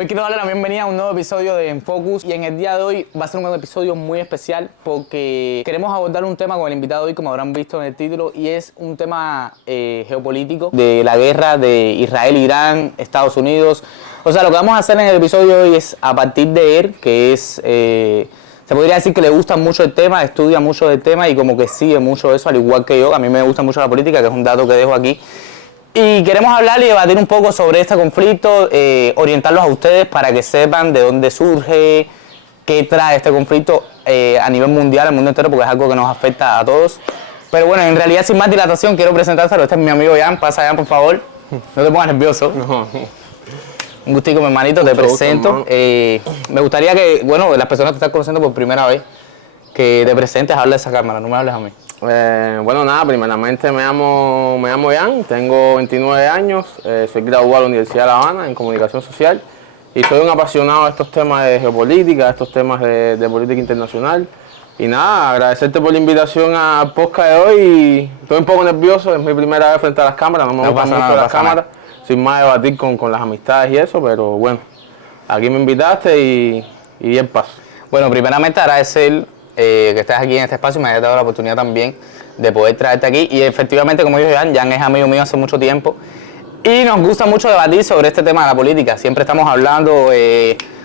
Hoy quiero darle la bienvenida a un nuevo episodio de Enfocus y en el día de hoy va a ser un episodio muy especial porque queremos abordar un tema con el invitado de hoy, como habrán visto en el título, y es un tema geopolítico de la guerra de Israel-Irán, Estados Unidos. O sea, lo que vamos a hacer en el episodio de hoy es a partir de él, que es, se podría decir que le gusta mucho el tema, estudia mucho el tema y como que sigue mucho eso, al igual que yo. A mí me gusta mucho la política, que es un dato que dejo aquí. Y queremos hablar y debatir un poco sobre este conflicto, orientarlos a ustedes para que sepan de dónde surge, qué trae este conflicto a nivel mundial, al mundo entero, porque es algo que nos afecta a todos. Pero bueno, en realidad sin más dilatación quiero presentárselo. Este es mi amigo Jan. Pasa, Jan, por favor. No te pongas nervioso. No. Un gustico, mi hermanito, te presento. Me gustaría que, bueno, las personas que están conociendo por primera vez, que te presentes, hables de esa cámara, no me hables a mí. Bueno, nada, primeramente me llamo Jan, tengo 29 años, soy graduado de la Universidad de La Habana en Comunicación Social y soy un apasionado de estos temas de geopolítica, de estos temas de política internacional. Y nada, agradecerte por la invitación al podcast de hoy. Y estoy un poco nervioso, es mi primera vez frente a las cámaras, no me gusta mucho las cámaras, soy más de debatir con las amistades y eso, pero bueno, aquí me invitaste y el paso. Bueno, primeramente agradecer que estés aquí en este espacio y me hayas dado la oportunidad también de poder traerte aquí. Y efectivamente, como dijo Jan es amigo mío hace mucho tiempo y nos gusta mucho debatir sobre este tema de la política. Siempre estamos hablando,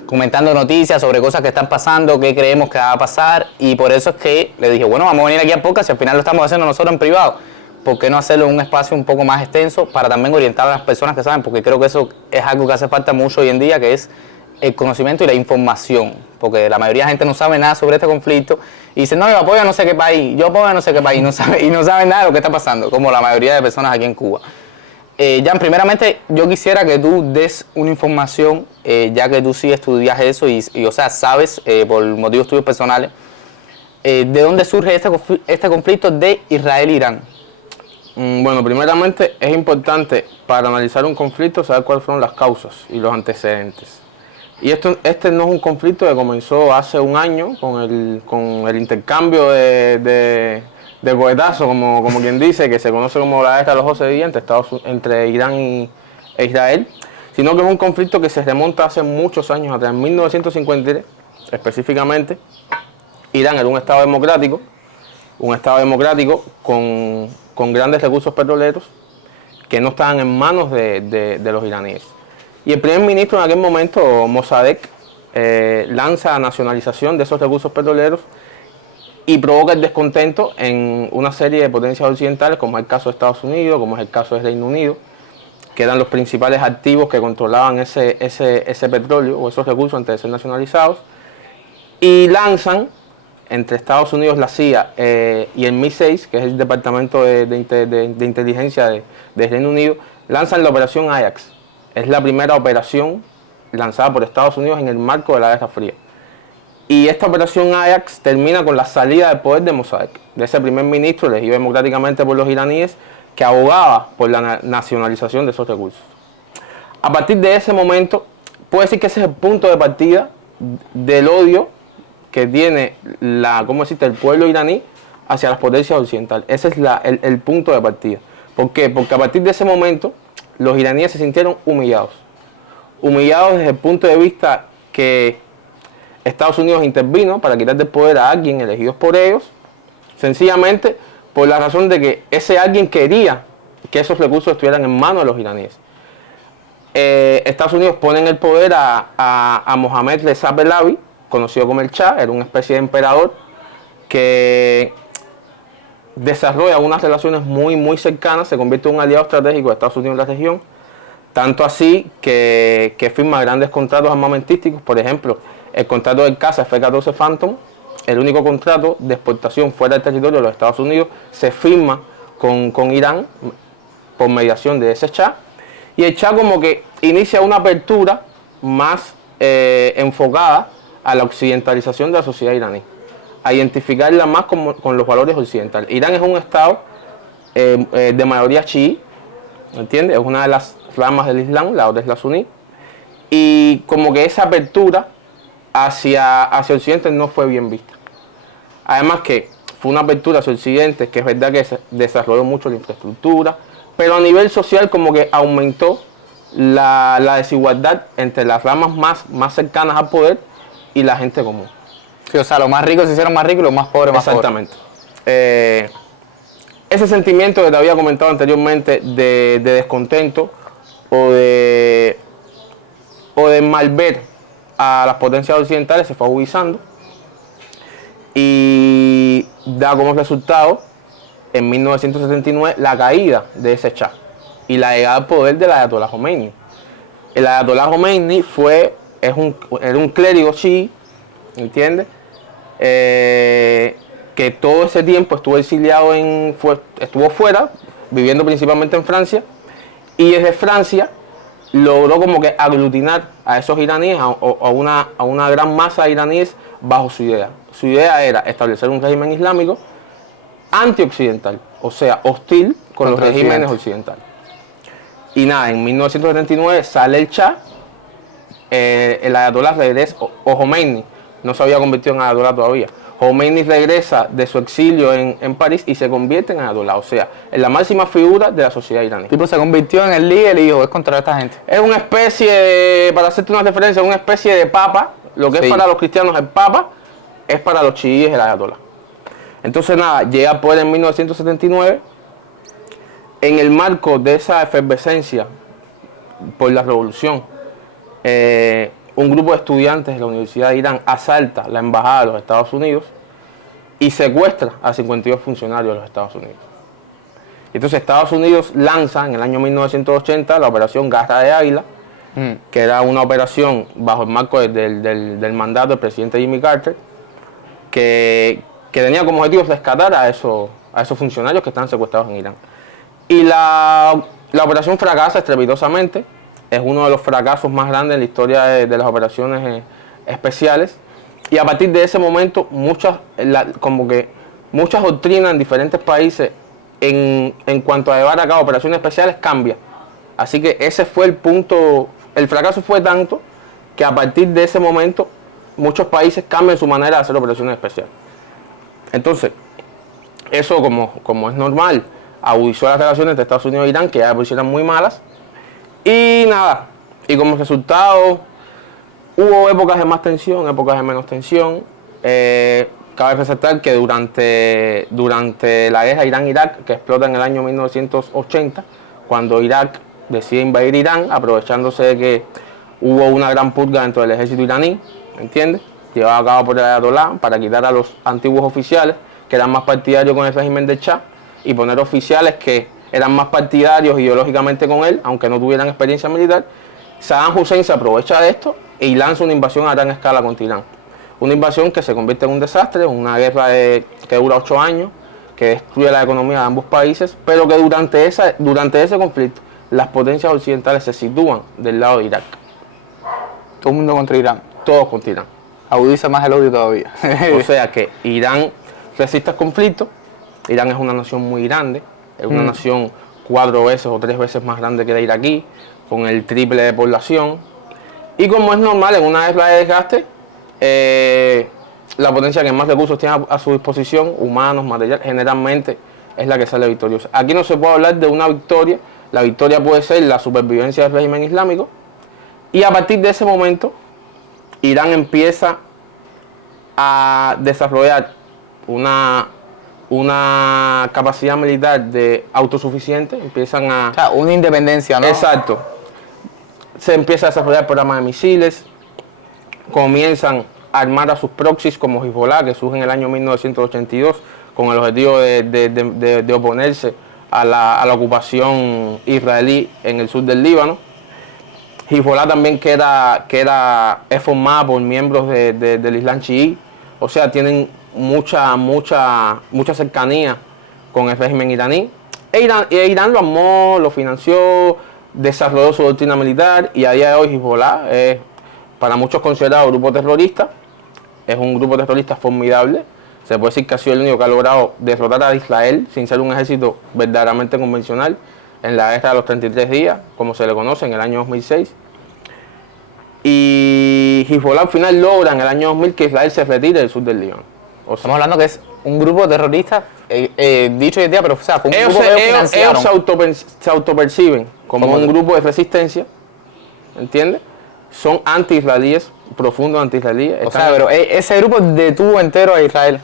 comentando noticias sobre cosas que están pasando, qué creemos que va a pasar, y por eso es que le dije, bueno, vamos a venir aquí a podcast, si al final lo estamos haciendo nosotros en privado, ¿por qué no hacerlo en un espacio un poco más extenso para también orientar a las personas que saben? Porque creo que eso es algo que hace falta mucho hoy en día, que es el conocimiento y la información, porque la mayoría de la gente no sabe nada sobre este conflicto y dice, no, yo apoyo a no sé qué país, yo apoyo a no sé qué país, y no sabe nada de lo que está pasando, como la mayoría de personas aquí en Cuba. Jan, primeramente yo quisiera que tú des una información, ya que tú sí estudias eso y o sea, sabes, por motivos tuyos personales, de dónde surge este conflicto de Israel-Irán. Bueno, primeramente es importante para analizar un conflicto saber cuáles fueron las causas y los antecedentes. Y este no es un conflicto que comenzó hace un año con el intercambio de cohetazos, como quien dice, que se conoce como la guerra de los 12 días entre Irán e Israel, sino que es un conflicto que se remonta hace muchos años atrás. En 1953, específicamente, Irán era un estado democrático con grandes recursos petroleros que no estaban en manos de los iraníes. Y el primer ministro en aquel momento, Mossadegh, lanza la nacionalización de esos recursos petroleros y provoca el descontento en una serie de potencias occidentales, como es el caso de Estados Unidos, como es el caso de Reino Unido, que eran los principales activos que controlaban ese petróleo o esos recursos antes de ser nacionalizados, y lanzan entre Estados Unidos, la CIA y el MI6, que es el Departamento de Inteligencia de Reino Unido, lanzan la operación Ajax. Es la primera operación lanzada por Estados Unidos en el marco de la Guerra Fría. Y esta operación Ajax termina con la salida del poder de Mossadegh, de ese primer ministro elegido democráticamente por los iraníes, que abogaba por la nacionalización de esos recursos. A partir de ese momento, puedo decir que ese es el punto de partida del odio que tiene el pueblo iraní hacia las potencias occidentales. Ese es el punto de partida. ¿Por qué? Porque a partir de ese momento, los iraníes se sintieron humillados. Humillados desde el punto de vista que Estados Unidos intervino para quitar del poder a alguien elegido por ellos, sencillamente por la razón de que ese alguien quería que esos recursos estuvieran en manos de los iraníes. Estados Unidos pone en el poder a Mohammad Reza Pahlavi, conocido como el Shah, era una especie de emperador que desarrolla unas relaciones muy, muy cercanas, se convierte en un aliado estratégico de Estados Unidos en la región, tanto así que firma grandes contratos armamentísticos. Por ejemplo, el contrato del caza F-14 Phantom, el único contrato de exportación fuera del territorio de los Estados Unidos, se firma con Irán por mediación de ese Shah, y el Shah como que inicia una apertura más enfocada a la occidentalización de la sociedad iraní, a identificarla más con los valores occidentales. Irán es un estado de mayoría chií, ¿entiendes? Es una de las ramas del Islam, la otra es la suní, y como que esa apertura hacia Occidente no fue bien vista. Además que fue una apertura hacia Occidente, que es verdad que se desarrolló mucho la infraestructura, pero a nivel social como que aumentó la desigualdad entre las ramas más cercanas al poder y la gente común. Sí, o sea, los más ricos se hicieron más ricos y los más pobres más pobres. Exactamente. Ese sentimiento que te había comentado anteriormente de descontento o de malver a las potencias occidentales se fue agudizando y da como resultado en 1979 la caída de ese Shah y la llegada al poder del Ayatollah Khomeini. El Ayatollah Khomeini era un clérigo chií, ¿entiendes? Que todo ese tiempo estuvo exiliado, estuvo fuera, viviendo principalmente en Francia, y desde Francia logró como que aglutinar a esos iraníes, a una gran masa de iraníes bajo su idea. Su idea era establecer un régimen islámico antioccidental, o sea, hostil con los regímenes occidentales. Y nada, en 1979 sale el Shah, el Ayatollah regresa, o Khomeini, no se había convertido en Ayatollah todavía. Khomeini regresa de su exilio en París y se convierte en Ayatollah, o sea, en la máxima figura de la sociedad iraní. Tipo se convirtió en el líder y dijo, es contra esta gente. Es una especie, para hacerte una referencia, una especie de papa. Lo que es para los cristianos el papa, es para los chiíes el Ayatollah. Entonces nada, llega al poder en 1979. En el marco de esa efervescencia por la revolución, un grupo de estudiantes de la Universidad de Irán asalta la embajada de los Estados Unidos y secuestra a 52 funcionarios de los Estados Unidos. Entonces Estados Unidos lanza en el año 1980 la operación Garra de Águila, que era una operación bajo el marco del mandato del presidente Jimmy Carter, que tenía como objetivo rescatar a esos funcionarios que están secuestrados en Irán. Y la operación fracasa estrepitosamente. Es uno de los fracasos más grandes en la historia de las operaciones especiales. Y a partir de ese momento, muchas doctrinas en diferentes países en cuanto a llevar a cabo operaciones especiales cambia. Así que ese fue el punto. El fracaso fue tanto que a partir de ese momento muchos países cambian su manera de hacer operaciones especiales. Entonces, eso como es normal, agudizó las relaciones entre Estados Unidos e Irán, que ya de por sí eran muy malas. Y nada, y como resultado hubo épocas de más tensión, épocas de menos tensión. Cabe resaltar que durante la guerra Irán-Irak, que explota en el año 1980, cuando Irak decide invadir Irán, aprovechándose de que hubo una gran purga dentro del ejército iraní, ¿entiendes? Llevada a cabo por el Ayatollah para quitar a los antiguos oficiales que eran más partidarios con el régimen de Shah y poner oficiales que eran más partidarios ideológicamente con él, aunque no tuvieran experiencia militar. Saddam Hussein se aprovecha de esto y lanza una invasión a gran escala contra Irán. Una invasión que se convierte en un desastre, una guerra que dura 8 años, que destruye la economía de ambos países, pero que durante ese conflicto las potencias occidentales se sitúan del lado de Irak. Todo el mundo contra Irán. Todos contra Irán. Agudiza más el odio todavía. O sea que Irán resiste el conflicto. Irán es una nación muy grande, es una nación 4 veces o 3 veces más grande que la iraquí, con el triple de población. Y como es normal en una guerra de desgaste, la potencia que más recursos tiene a su disposición, humanos, material, generalmente es la que sale victoriosa. Aquí no se puede hablar de una victoria. La victoria puede ser la supervivencia del régimen islámico. Y a partir de ese momento, Irán empieza a desarrollar una capacidad militar de autosuficiente. Empiezan a... O sea, una independencia, ¿no? Exacto. Se empieza a desarrollar programas de misiles. Comienzan a armar a sus proxies como Hezbollah, que surge en el año 1982 con el objetivo de oponerse a la ocupación israelí en el sur del Líbano. Hezbollah también es formada por miembros del Islam chií, o sea, tienen mucha cercanía con el régimen iraní. Irán lo armó, lo financió, desarrolló su doctrina militar y a día de hoy Hezbollah es para muchos considerado grupo terrorista. Es un grupo terrorista formidable. Se puede decir que ha sido el único que ha logrado derrotar a Israel sin ser un ejército verdaderamente convencional en la guerra de los 33 días, como se le conoce, en el año 2006. Y Hezbollah al final logra en el año 2000 que Israel se retire del sur del Líbano. O sea, estamos hablando que es un grupo terrorista, dicho hoy en día, pero o sea, fue un grupo que ellos se autoperciben como un grupo de resistencia, ¿entiendes? Son anti-israelíes, profundos anti-israelíes. O sea, pero ese grupo detuvo entero a Israel.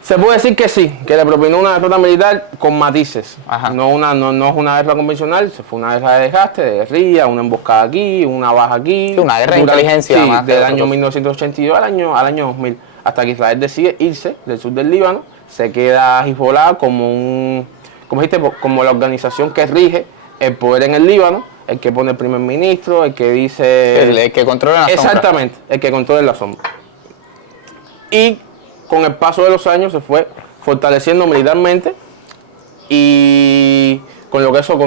Se puede decir que sí, que le propinó una derrota militar con matices. Ajá. No es una guerra convencional, se fue una guerra de desgaste, de guerrilla, una emboscada aquí, una baja aquí. Sí, una guerra de inteligencia. Sí, más del que año otra cosa. 1982 al año 2000, hasta que Israel decide irse del sur del Líbano, se queda Hezbollah como dijiste, como la organización que rige el poder en el Líbano, el que pone el primer ministro, el que dice... El que controla la sombra. Exactamente, el que controla la sombra. Y con el paso de los años se fue fortaleciendo militarmente y con lo que eso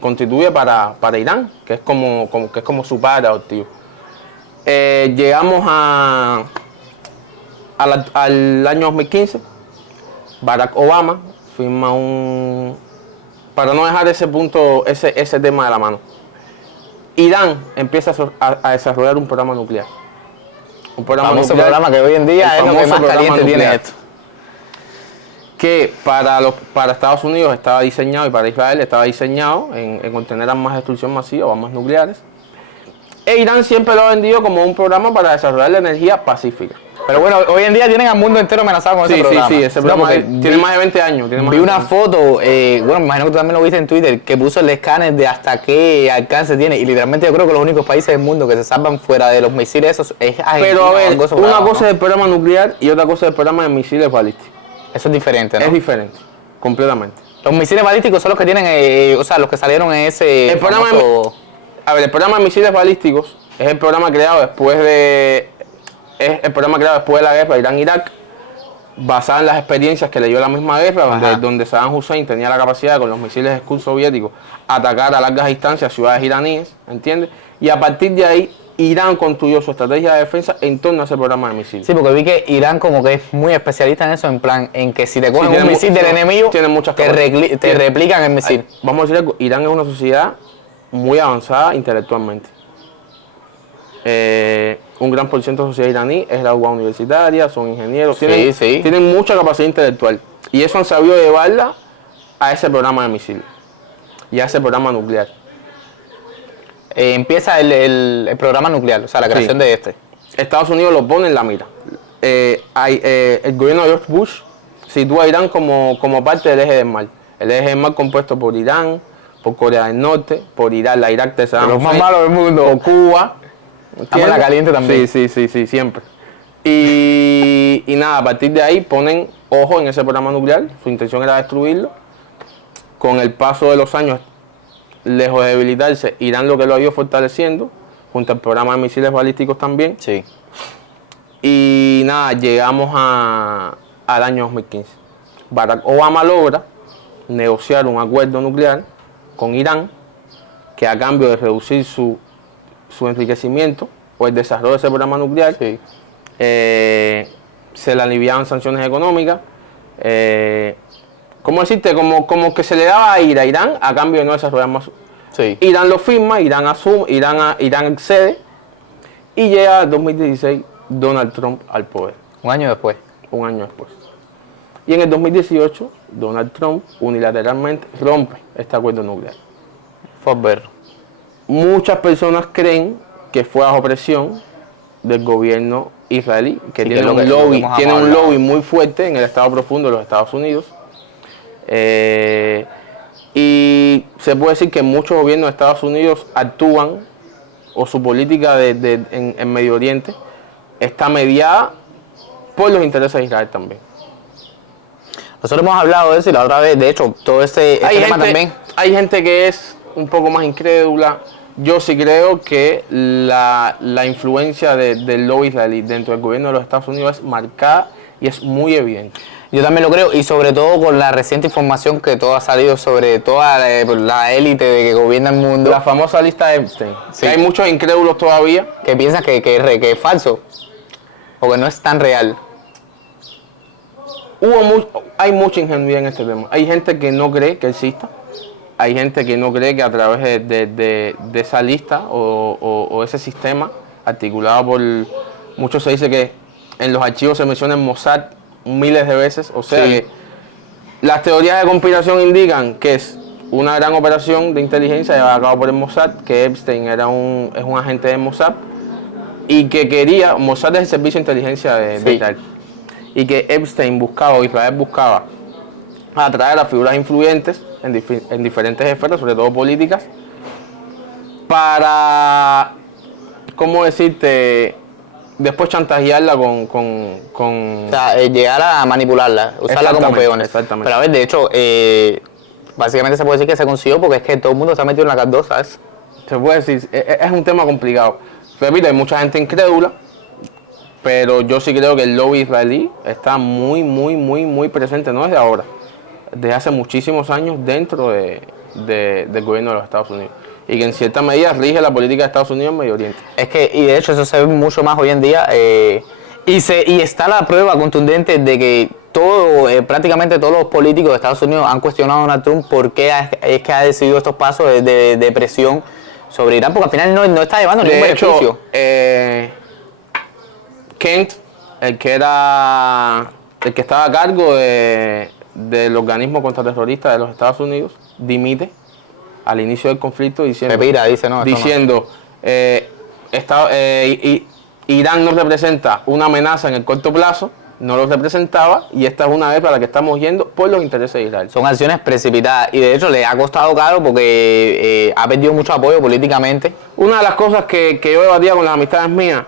constituye para Irán, que es como su padre adoptivo. Llegamos al año 2015, Barack Obama firma para no dejar ese punto, ese tema de la mano. Irán empieza a desarrollar un programa nuclear. Un Famoso programa que hoy en día es lo que más caliente tiene esto. Que para Estados Unidos estaba diseñado y para Israel estaba diseñado en contener armas de destrucción masiva o armas nucleares. E Irán siempre lo ha vendido como un programa para desarrollar la energía pacífica. Pero bueno, hoy en día tienen al mundo entero amenazado con ese programa. Sí, ese programa tiene más de 20 años. Vi una foto, bueno, me imagino que tú también lo viste en Twitter, que puso el escáner de hasta qué alcance tiene. Y literalmente yo creo que los únicos países del mundo que se salvan fuera de los misiles esos es Argentina. Pero a ver, una cosa ¿no? es el programa nuclear y otra cosa es el programa de misiles balísticos. Eso es diferente, ¿no? Es diferente, completamente. Los misiles balísticos son los que tienen, o sea, los que salieron en ese El programa famoso... el programa de misiles balísticos es el programa creado después de la guerra Irán-Irak, basado en las experiencias que le dio la misma guerra, donde Saddam Hussein tenía la capacidad de, con los misiles Scud soviéticos, atacar a largas distancias ciudades iraníes, ¿entiendes? Y a partir de ahí, Irán construyó su estrategia de defensa en torno a ese programa de misiles. Sí, porque vi que Irán como que es muy especialista en eso, en plan, en que si te cogen un misil del enemigo, te replican el misil. Vamos a decir algo, Irán es una sociedad muy avanzada intelectualmente. Un gran porcentaje de la sociedad iraní es graduada universitaria, son ingenieros, tienen mucha capacidad intelectual. Y eso han sabido llevarla a ese programa de misiles y a ese programa nuclear. Empieza el programa nuclear, o sea, la creación de este. Estados Unidos lo pone en la mira. El gobierno de George Bush sitúa a Irán como parte del eje del mar. El eje del mar compuesto por Irán, por Corea del Norte, por Irán, la Irak de Saddam Hussein, los más malos del mundo, por Cuba. Estamos en la caliente también. Sí, siempre. Y nada, a partir de ahí ponen ojo en ese programa nuclear. Su intención era destruirlo. Con el paso de los años, lejos de debilitarse, Irán lo que lo ha ido fortaleciendo, junto al programa de misiles balísticos también. Sí. Y nada, llegamos al año 2015. Barack Obama logra negociar un acuerdo nuclear con Irán, que a cambio de reducir su enriquecimiento o el desarrollo de ese programa nuclear, se le aliviaban sanciones económicas. ¿Cómo decirte? Como que se le daba a ir a Irán a cambio de no desarrollar más. Sí. Irán lo firma, Irán asume, Irán accede y llega en 2016 Donald Trump al poder. Un año después. Un año después. Y en el 2018 Donald Trump unilateralmente rompe este acuerdo nuclear. Fue ver. Muchas personas creen que fue bajo presión del gobierno israelí, que tiene un lobby muy fuerte en el estado profundo de los Estados Unidos. Y se puede decir que muchos gobiernos de Estados Unidos actúan, o su política en Medio Oriente está mediada por los intereses de Israel también. Nosotros hemos hablado de eso y la otra vez, de hecho, todo este tema también. Hay gente que es un poco más incrédula. Yo sí creo que la influencia del lobby israelí dentro del gobierno de los Estados Unidos es marcada y es muy evidente. Yo también lo creo, y sobre todo con la reciente información que todo ha salido sobre toda la élite de que gobierna el mundo. La famosa lista de Epstein. Sí. Hay muchos incrédulos todavía. Que piensan que es falso, o que no es tan real. Hay mucha ingenuidad en este tema. Hay gente que no cree que exista. Hay gente que no cree que a través de esa lista o ese sistema articulado por... Muchos se dice que en los archivos se menciona el Mossad miles de veces. O sea que las teorías de conspiración indican que es una gran operación de inteligencia llevada a cabo por el Mossad, que Epstein es un agente del Mossad, y que quería, Mossad es el servicio de inteligencia de Israel, y que Epstein buscaba, o Israel buscaba, atraer a figuras influyentes en diferentes esferas, sobre todo políticas, para, ¿cómo decirte?, después chantajearla O sea, llegar a manipularla, usarla como peones. Exactamente. Pero a ver, de hecho, básicamente se puede decir que se consiguió porque es que todo el mundo está metido en la CAT 2, ¿sabes? Se puede decir, es un tema complicado. Repito, hay mucha gente incrédula, pero yo sí creo que el lobby israelí está muy presente, no desde ahora, desde hace muchísimos años dentro del gobierno de los Estados Unidos. Y que en cierta medida rige la política de Estados Unidos en Medio Oriente. Es que, y de hecho eso se ve mucho más hoy en día, y está la prueba contundente de que prácticamente todos los políticos de Estados Unidos han cuestionado a Donald Trump por qué es que ha decidido estos pasos de presión sobre Irán, porque al final no está llevando ningún beneficio. Kent, el que estaba a cargo del organismo contraterrorista de los Estados Unidos, dimite al inicio del conflicto diciendo, Irán no representa una amenaza en el corto plazo, no lo representaba, y esta es una vez para la que estamos yendo por los intereses de Israel. Son acciones precipitadas y de hecho le ha costado caro porque ha perdido mucho apoyo políticamente. Una de las cosas que yo debatía con las amistades mías,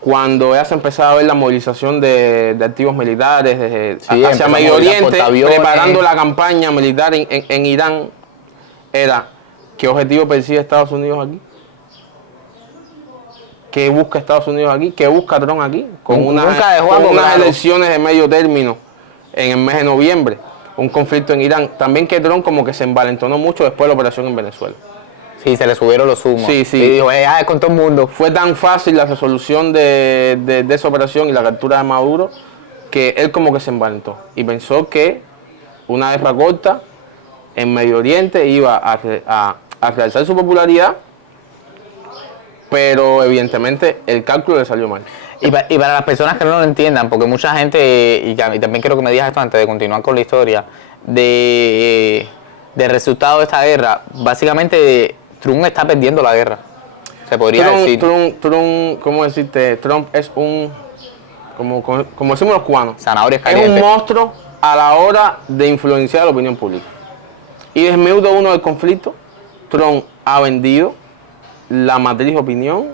cuando ya se empezaba a ver la movilización de activos militares hacia Medio Oriente, preparando la campaña militar en Irán, era, ¿qué objetivo persigue Estados Unidos aquí? ¿Qué busca Estados Unidos aquí? ¿Qué busca Trump aquí? Con unas elecciones de medio término en el mes de noviembre, un conflicto en Irán. También que Trump como que se envalentonó mucho después de la operación en Venezuela. Sí, se le subieron los humos. Sí. Y dijo, es con todo el mundo. Fue tan fácil la resolución de esa operación y la captura de Maduro que él como que se envalentó y pensó que una guerra corta en Medio Oriente iba a realzar su popularidad, pero evidentemente el cálculo le salió mal. Y para las personas que no lo entiendan, porque mucha gente, y también quiero que me digas esto antes de continuar con la historia, del resultado de esta guerra, básicamente Trump está perdiendo la guerra, se podría decir. Trump, ¿cómo decirte? Trump es como decimos los cubanos, zanahorias calientes. Es un monstruo a la hora de influenciar la opinión pública. Y desde el minuto uno del conflicto, Trump ha vendido la matriz de opinión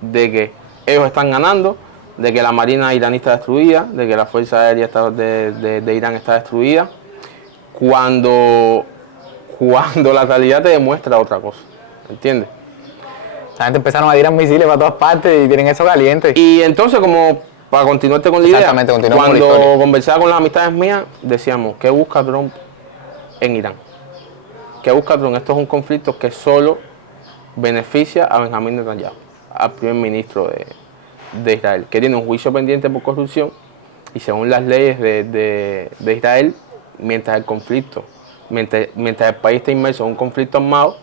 de que ellos están ganando, de que la marina iraní está destruida, de que la fuerza aérea de Irán está destruida, cuando la realidad te demuestra otra cosa, ¿entiendes? La gente empezaron a tirar misiles para todas partes y tienen eso caliente. Y entonces, como para continuarte con la idea, cuando conversaba con las amistades mías, decíamos, ¿qué busca Trump en Irán? ¿Qué busca Trump? Esto es un conflicto que solo beneficia a Benjamín Netanyahu, al primer ministro de Israel, que tiene un juicio pendiente por corrupción y según las leyes de Israel, mientras el país está inmerso en un conflicto armado,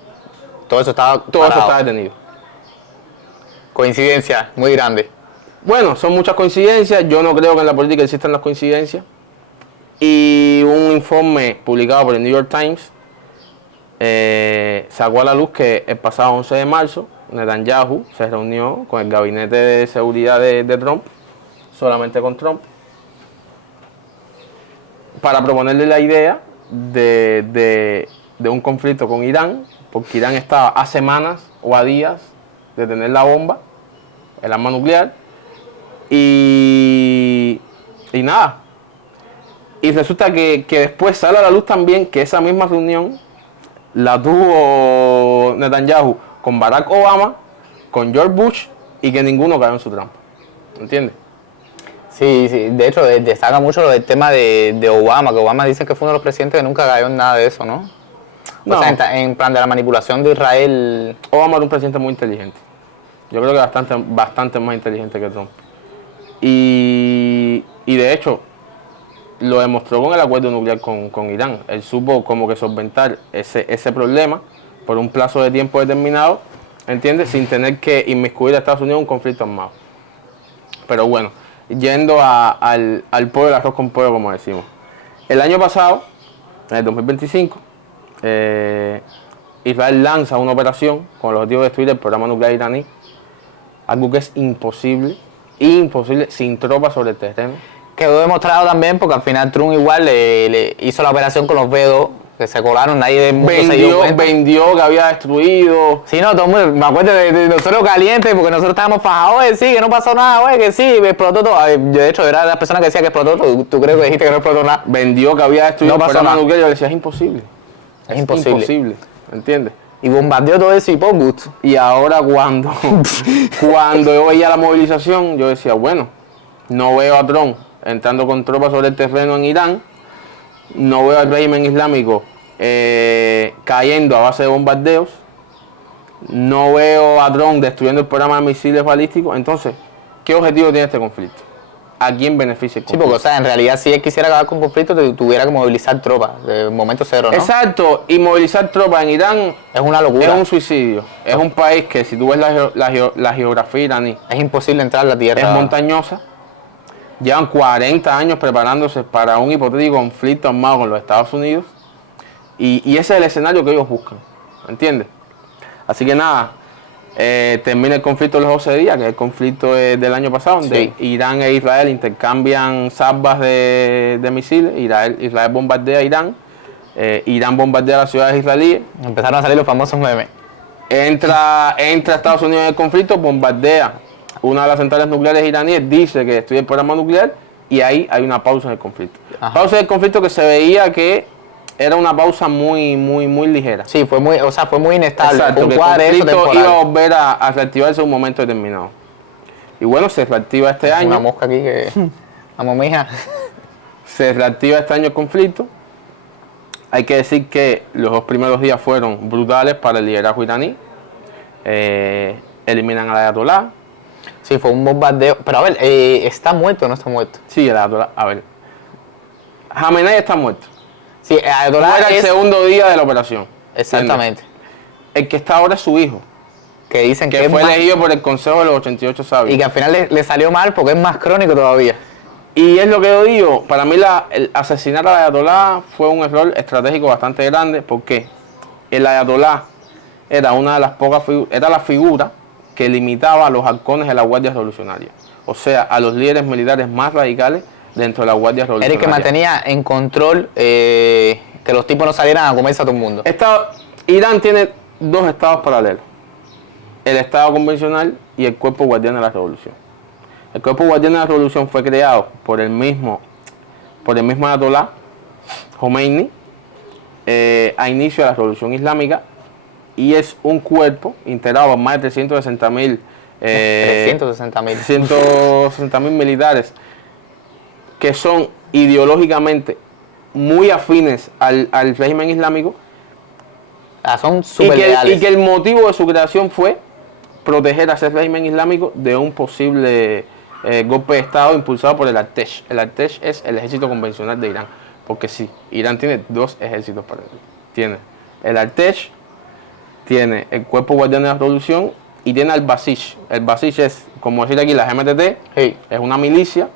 todo eso está detenido. Coincidencia muy grande. Bueno, son muchas coincidencias, yo no creo que en la política existan las coincidencias, y un informe publicado por el New York Times sacó a la luz que el pasado 11 de marzo Netanyahu se reunió con el gabinete de seguridad de Trump, solamente con Trump, para proponerle la idea de un conflicto con Irán, porque Irán estaba a semanas o a días de tener la bomba, el arma nuclear, y nada. Y resulta que después sale a la luz también que esa misma reunión la tuvo Netanyahu con Barack Obama, con George Bush, y que ninguno cayó en su trampa. ¿Entiendes? Sí, de hecho destaca mucho el tema de Obama, que Obama dice que fue uno de los presidentes que nunca cayó en nada de eso, ¿no? No. O sea, en plan de la manipulación de Israel. Obama era un presidente muy inteligente. Yo creo que bastante más inteligente que Trump. Y de hecho, lo demostró con el acuerdo nuclear con Irán. Él supo como que solventar ese problema por un plazo de tiempo determinado, ¿entiendes? Sin tener que inmiscuir a Estados Unidos en un conflicto armado. Pero bueno, yendo al pollo, el arroz con pollo, como decimos. El año pasado, en el 2025, Israel lanza una operación con el objetivo de destruir el programa nuclear iraní, algo que es imposible sin tropas sobre el terreno. Quedó demostrado también porque al final Trump igual le hizo la operación con los B-2, que se colaron, nadie del mundo se dio cuenta. Vendió que había destruido. Sí, no, todo el mundo, me acuerdo de nosotros calientes porque nosotros estábamos fajados, oye, sí, que no pasó nada, oye, que sí, explotó todo. Yo de hecho era de las personas que decía que explotó todo, tú crees que dijiste que no explotó nada. Vendió que había destruido No el pasó programa nada. nuclear, yo le decía, es imposible. Es imposible. ¿Entiendes? Y bombardeó todo eso y por gusto. Y ahora cuando yo veía la movilización, yo decía, bueno, no veo a Trump entrando con tropas sobre el terreno en Irán, no veo al régimen islámico cayendo a base de bombardeos, no veo a Trump destruyendo el programa de misiles balísticos. Entonces, ¿qué objetivo tiene este conflicto? ¿A quién beneficia el Sí, conflicto? porque o sea, en realidad si él quisiera acabar con un conflicto tuviera que movilizar tropas de momento cero, ¿no? Exacto, y movilizar tropas en Irán Es una locura. es un suicidio. Es un país que, si tú ves la geografía iraní, Es imposible entrar a la tierra. es montañosa. Llevan 40 años preparándose para un hipotético conflicto armado con los Estados Unidos. Y ese es el escenario que ellos buscan. ¿Entiendes? Así que nada, termina el conflicto de los 12 días, que es el conflicto del año pasado, donde Sí. Irán e Israel intercambian salvas de misiles. Israel bombardea a Irán. Irán bombardea las ciudades israelíes. Empezaron a salir los famosos memes. Entra Estados Unidos en el conflicto, bombardea una de las centrales nucleares iraníes, dice que destruye el programa nuclear, y ahí hay una pausa en el conflicto. Ajá. Pausa en el conflicto que se veía que era una pausa muy ligera. Sí, fue muy inestable. Exacto, Fue un que el cuadro conflicto temporal. iba a volver a reactivarse en un momento determinado. Y bueno, se reactiva este Una año. mosca aquí que... Vamos, mija. Se reactiva este año el conflicto. Hay que decir que los 2 primeros días fueron brutales para el liderazgo iraní. Eliminan al ayatolá. Sí, fue un bombardeo. Pero a ver, ¿está muerto o no está muerto? Sí, el ayatolá. A ver. Jamenei está muerto. Sí, el ayatolá Era el es... segundo día de la operación. Exactamente. El que está ahora es su hijo, Que dicen que que es fue más... elegido por el Consejo de los 88 Sabios. Y que al final le salió mal porque es más crónico todavía. Y es lo que yo digo, para mí el asesinar al ayatolá fue un error estratégico bastante grande, porque el ayatolá era una de las pocas era la figura que limitaba a los halcones de la Guardia Revolucionaria, o sea, a los líderes militares más radicales dentro de la Guardia Era el Revolucionaria. que mantenía en control que los tipos no salieran a comerse a todo el mundo. Irán tiene 2 estados paralelos, el estado convencional y el cuerpo guardián de la revolución. El cuerpo guardián de la revolución fue creado por el mismo ayatolá Khomeini a inicio de la revolución islámica, y es un cuerpo integrado por más de 360.000 360.000. militares que son ideológicamente muy afines al régimen islámico, Son y súper leales. que el motivo de su creación fue proteger a ese régimen islámico de un posible golpe de Estado impulsado por el Artesh. El Artesh es el ejército convencional de Irán, porque sí, Irán tiene 2 ejércitos paralelos. Tiene el Artesh, tiene el Cuerpo Guardián de la Revolución y tiene al Basij. El Basij es, como decir aquí, la GMTT, Sí. es una milicia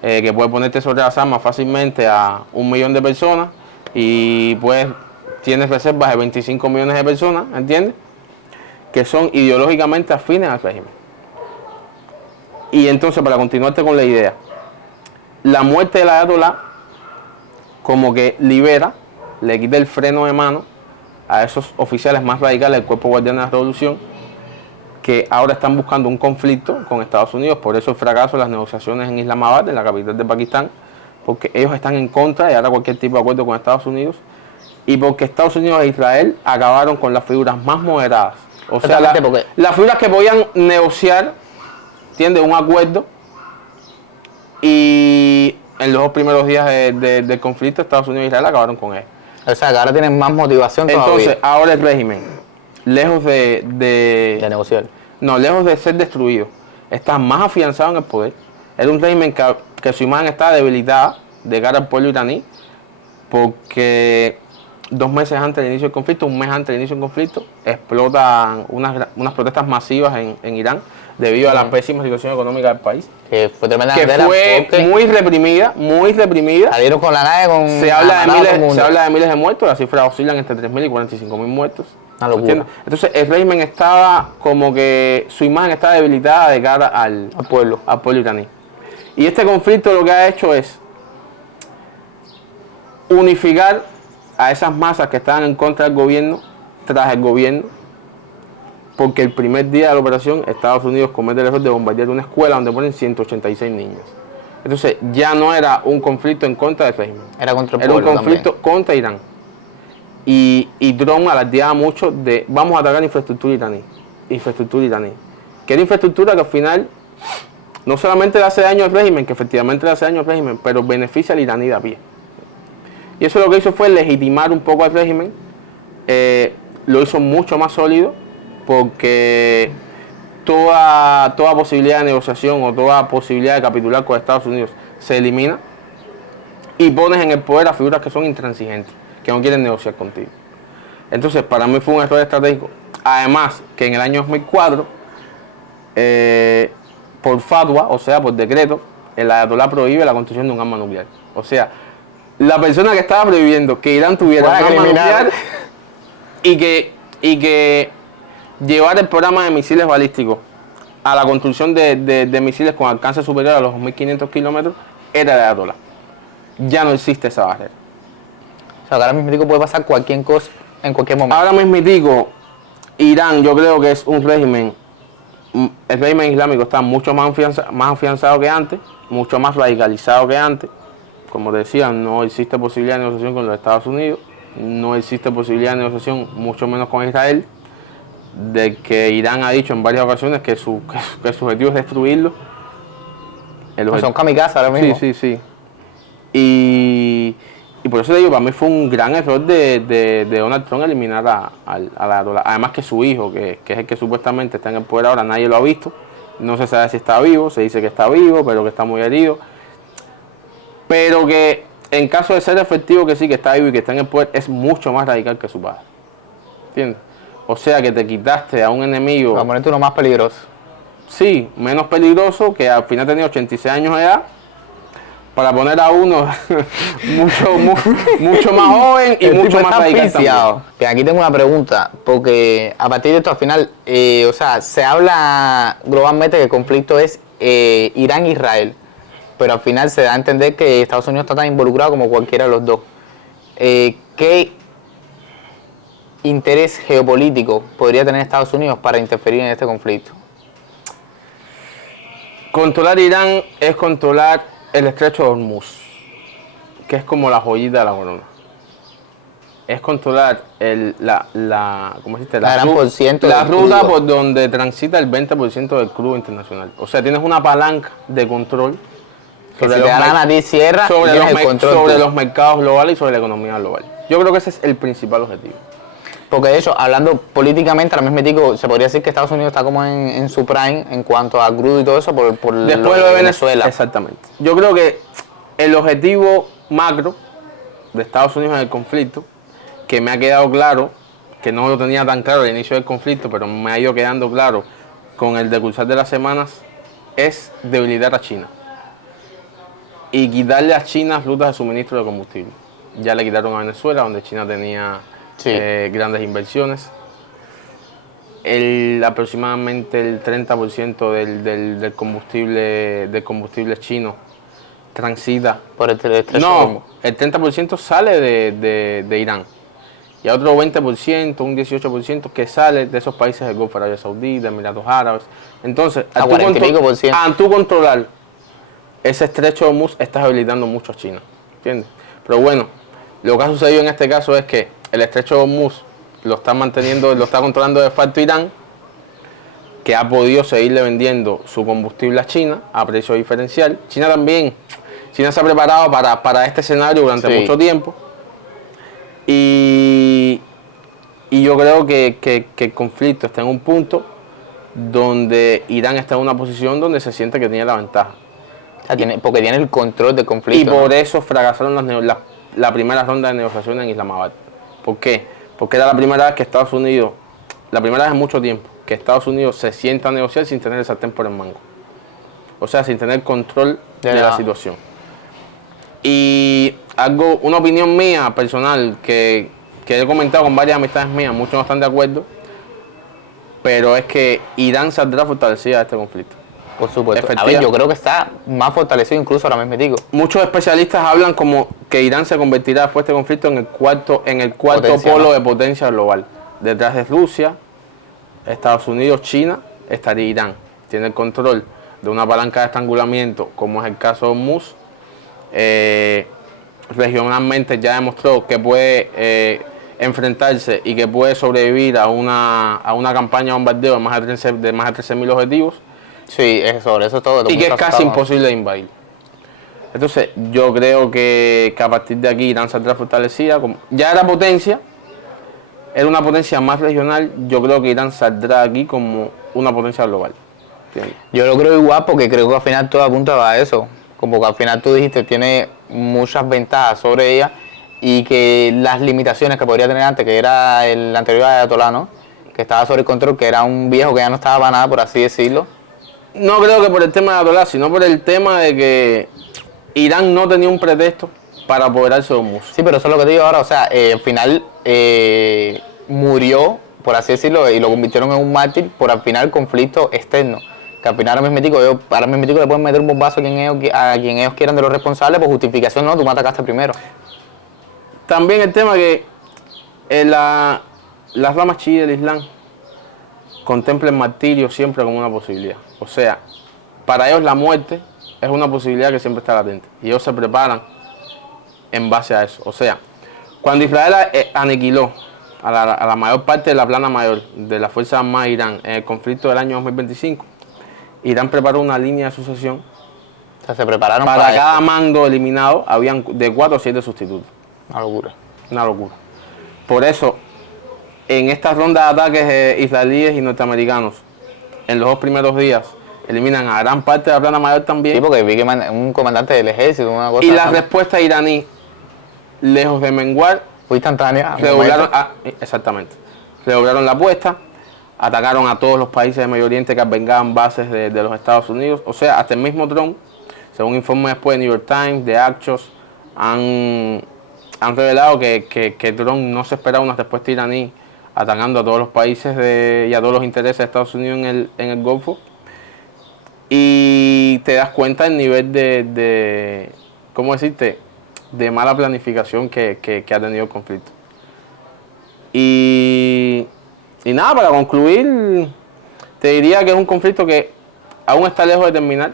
que puede ponerte sobre las armas fácilmente a 1 millón de personas, y pues tiene reservas de 25 millones de personas, ¿entiendes? Que son ideológicamente afines al régimen. Y entonces, para continuarte con la idea, la muerte del ayatolá como que libera, le quita el freno de mano a esos oficiales más radicales del Cuerpo Guardián de la Revolución, que ahora están buscando un conflicto con Estados Unidos. Por eso el fracaso de las negociaciones en Islamabad, en la capital de Pakistán, porque ellos están en contra de ahora cualquier tipo de acuerdo con Estados Unidos, y porque Estados Unidos e Israel acabaron con las figuras más moderadas. O sea, Exactamente, porque- las figuras que podían negociar, ¿entiendes?, un acuerdo. Y en los 2 primeros días del conflicto, Estados Unidos e Israel acabaron con él. O sea, que ahora tienen más motivación Entonces, todavía ahora el régimen, lejos de negociar. lejos de ser destruido, está más afianzado en el poder. Era un régimen que su imagen está debilitada de cara al pueblo iraní, porque 2 meses antes del inicio del conflicto, un mes antes del inicio del conflicto, explotan unas protestas masivas en Irán, debido a la pésima situación económica del país, Que fue tremenda que candela fue porque muy reprimida. salieron con la calle con Se habla, amarrado a todo el mundo. se habla de miles de muertos, las cifras oscilan entre 3.000 y 45.000 muertos. Una locura. ¿Entiendes? Entonces el régimen estaba como que su imagen estaba debilitada de cara al pueblo iraní. Y este conflicto lo que ha hecho es unificar a esas masas que estaban en contra del gobierno tras el gobierno, porque el primer día de la operación Estados Unidos comete el error de bombardear una escuela donde ponen 186 niños. Entonces ya no era un conflicto en contra del régimen, Era contra el era un pueblo conflicto contra Irán. Y Trump alardeaba mucho de vamos a atacar infraestructura iraní. Que era infraestructura que al final no solamente le hace daño al régimen, que efectivamente le hace daño al régimen, pero beneficia al iraní de a pie. Y eso lo que hizo fue legitimar un poco al régimen, lo hizo mucho más sólido, porque toda posibilidad de negociación o toda posibilidad de capitular con Estados Unidos se elimina y pones en el poder a figuras que son intransigentes, que no quieren negociar contigo. Entonces, para mí fue un error estratégico. Además, que en el año 2004, por fatwa, o sea, por decreto, el ayatolá prohíbe la construcción de un arma nuclear. O sea, la persona que estaba prohibiendo que Irán tuviera un arma nuclear y que llevar el programa de misiles balísticos a la construcción de misiles con alcance superior a los 2.500 kilómetros era el ayatolá. Ya no existe esa barrera. O sea, que ahora mismo puede pasar cualquier cosa en cualquier momento. Ahora mismo Irán yo creo que es un régimen, el régimen islámico está mucho más afianzado que antes, mucho más radicalizado que antes. Como te decía, no existe posibilidad de negociación con los Estados Unidos, no existe posibilidad de negociación mucho menos con Israel, de que Irán ha dicho en varias ocasiones que su objetivo es destruirlo. Son kamikazes ahora mismo. Sí. Y por eso te digo, para mí fue un gran error de Donald Trump eliminar al ayatolá. Además que su hijo, que es el que supuestamente está en el poder ahora, nadie lo ha visto. No se sabe si está vivo, se dice que está vivo, pero que está muy herido. Pero que en caso de ser efectivo, que sí, que está vivo y que está en el poder, es mucho más radical que su padre. ¿Entiendes? O sea que te quitaste a un enemigo... Para ponerte uno más peligroso. Sí, menos peligroso, que al final tenía 86 años de edad, para poner a uno mucho más joven y mucho más radical también. Bien, aquí tengo una pregunta, porque a partir de esto al final, o sea, se habla globalmente que el conflicto es Irán-Israel, pero al final se da a entender que Estados Unidos está tan involucrado como cualquiera de los dos. ¿Qué interés geopolítico podría tener Estados Unidos para interferir en este conflicto? Controlar Irán es controlar el estrecho de Hormuz, que es como la joyita de la corona. Es controlar la ruta por donde transita el 20% del crudo internacional. O sea, tienes una palanca de control sobre los mercados globales y sobre la economía global. Yo creo que ese es el principal objetivo. Porque de hecho, hablando políticamente, ahora mismo se podría decir que Estados Unidos está como en su prime en cuanto a crudo y todo eso por después lo de Venezuela. Exactamente. Yo creo que el objetivo macro de Estados Unidos en el conflicto, que me ha quedado claro, que no lo tenía tan claro al inicio del conflicto, pero me ha ido quedando claro con el decursar de las semanas, es debilitar a China. Y quitarle a China rutas de suministro de combustible. Ya le quitaron a Venezuela, donde China tenía grandes inversiones. Aproximadamente el 30% del combustible chino transita por el estrecho. No, el 30% sale de Irán. Y a otro 20%, un 18% que sale de esos países del Golfo, Arabia Saudí, de Emiratos Árabes. Entonces, al tú controlar ese estrecho de Hormuz, estás habilitando mucho a China. ¿Entiendes? Pero bueno, lo que ha sucedido en este caso es que el estrecho de Hormuz lo está controlando de facto Irán, que ha podido seguirle vendiendo su combustible a China a precio diferencial. China se ha preparado para este escenario durante mucho tiempo. Y yo creo que el conflicto está en un punto donde Irán está en una posición donde se siente que tiene la ventaja. O sea, porque tiene el control del conflicto. Y por eso fracasaron la primera ronda de negociaciones en Islamabad. ¿Por qué? Porque era la primera vez que Estados Unidos, la primera vez en mucho tiempo, que Estados Unidos se sienta a negociar sin tener el sartén por el mango. O sea, sin tener control de la situación. Y una opinión mía personal que he comentado con varias amistades mías, muchos no están de acuerdo, pero es que Irán saldrá fortalecida de este conflicto. Por supuesto. A ver, yo creo que está más fortalecido incluso ahora mismo, digo. Muchos especialistas hablan como que Irán se convertirá después de este conflicto en el cuarto polo de potencia global. Detrás de Rusia, Estados Unidos, China, estaría Irán. Tiene el control de una palanca de estrangulamiento, como es el caso de Hormuz. Regionalmente ya demostró que puede enfrentarse y que puede sobrevivir a una campaña de bombardeo de más de 13.000 objetivos. Sí, sobre eso es todo. Y que es casi imposible de invadir. Entonces, yo creo que a partir de aquí Irán saldrá fortalecida. Ya era potencia, era una potencia más regional. Yo creo que Irán saldrá aquí como una potencia global. ¿Entiendes? Yo lo creo igual porque creo que al final todo apunta a eso. Como que al final tú dijiste, tiene muchas ventajas sobre ella y que las limitaciones que podría tener antes, que era el anterior ayatolá, ¿no? Que estaba sobre el control, que era un viejo que ya no estaba para nada, por así decirlo. No creo que por el tema de ayatolá, sino por el tema de que Irán no tenía un pretexto para apoderarse de Hormuz. Sí, pero eso es lo que te digo ahora, o sea, al final murió, por así decirlo, y lo convirtieron en un mártir por al final conflicto externo. Que al final ahora mismo le pueden meter un bombazo a quien ellos quieran de los responsables, por justificación no, tú me atacaste primero. También el tema que las ramas chiíes del Islam contemplan el martirio siempre como una posibilidad. O sea, para ellos la muerte es una posibilidad que siempre está latente. Y ellos se preparan en base a eso. O sea, cuando Israel aniquiló a la mayor parte de la plana mayor de las Fuerzas Armadas de Irán en el conflicto del año 2025, Irán preparó una línea de sucesión. O sea, se prepararon para cada mando eliminado, habían de 4 a 7 sustitutos. Una locura. Una locura. Por eso, en estas rondas de ataques israelíes y norteamericanos, en los 2 primeros días, eliminan a gran parte de la plana mayor también. Sí, porque vi que un comandante del ejército, una cosa. Y la respuesta iraní, lejos de menguar, fue instantánea. Exactamente. Redoblaron la apuesta, atacaron a todos los países de Medio Oriente que albergaban bases de los Estados Unidos. O sea, hasta el mismo Trump, según informe después de New York Times, de Axios, han revelado que Trump no se esperaba una respuesta iraní atacando a todos los países y a todos los intereses de Estados Unidos en el Golfo. Y te das cuenta del nivel de ¿cómo decirte?, de mala planificación que ha tenido el conflicto. Y nada, para concluir, te diría que es un conflicto que aún está lejos de terminar.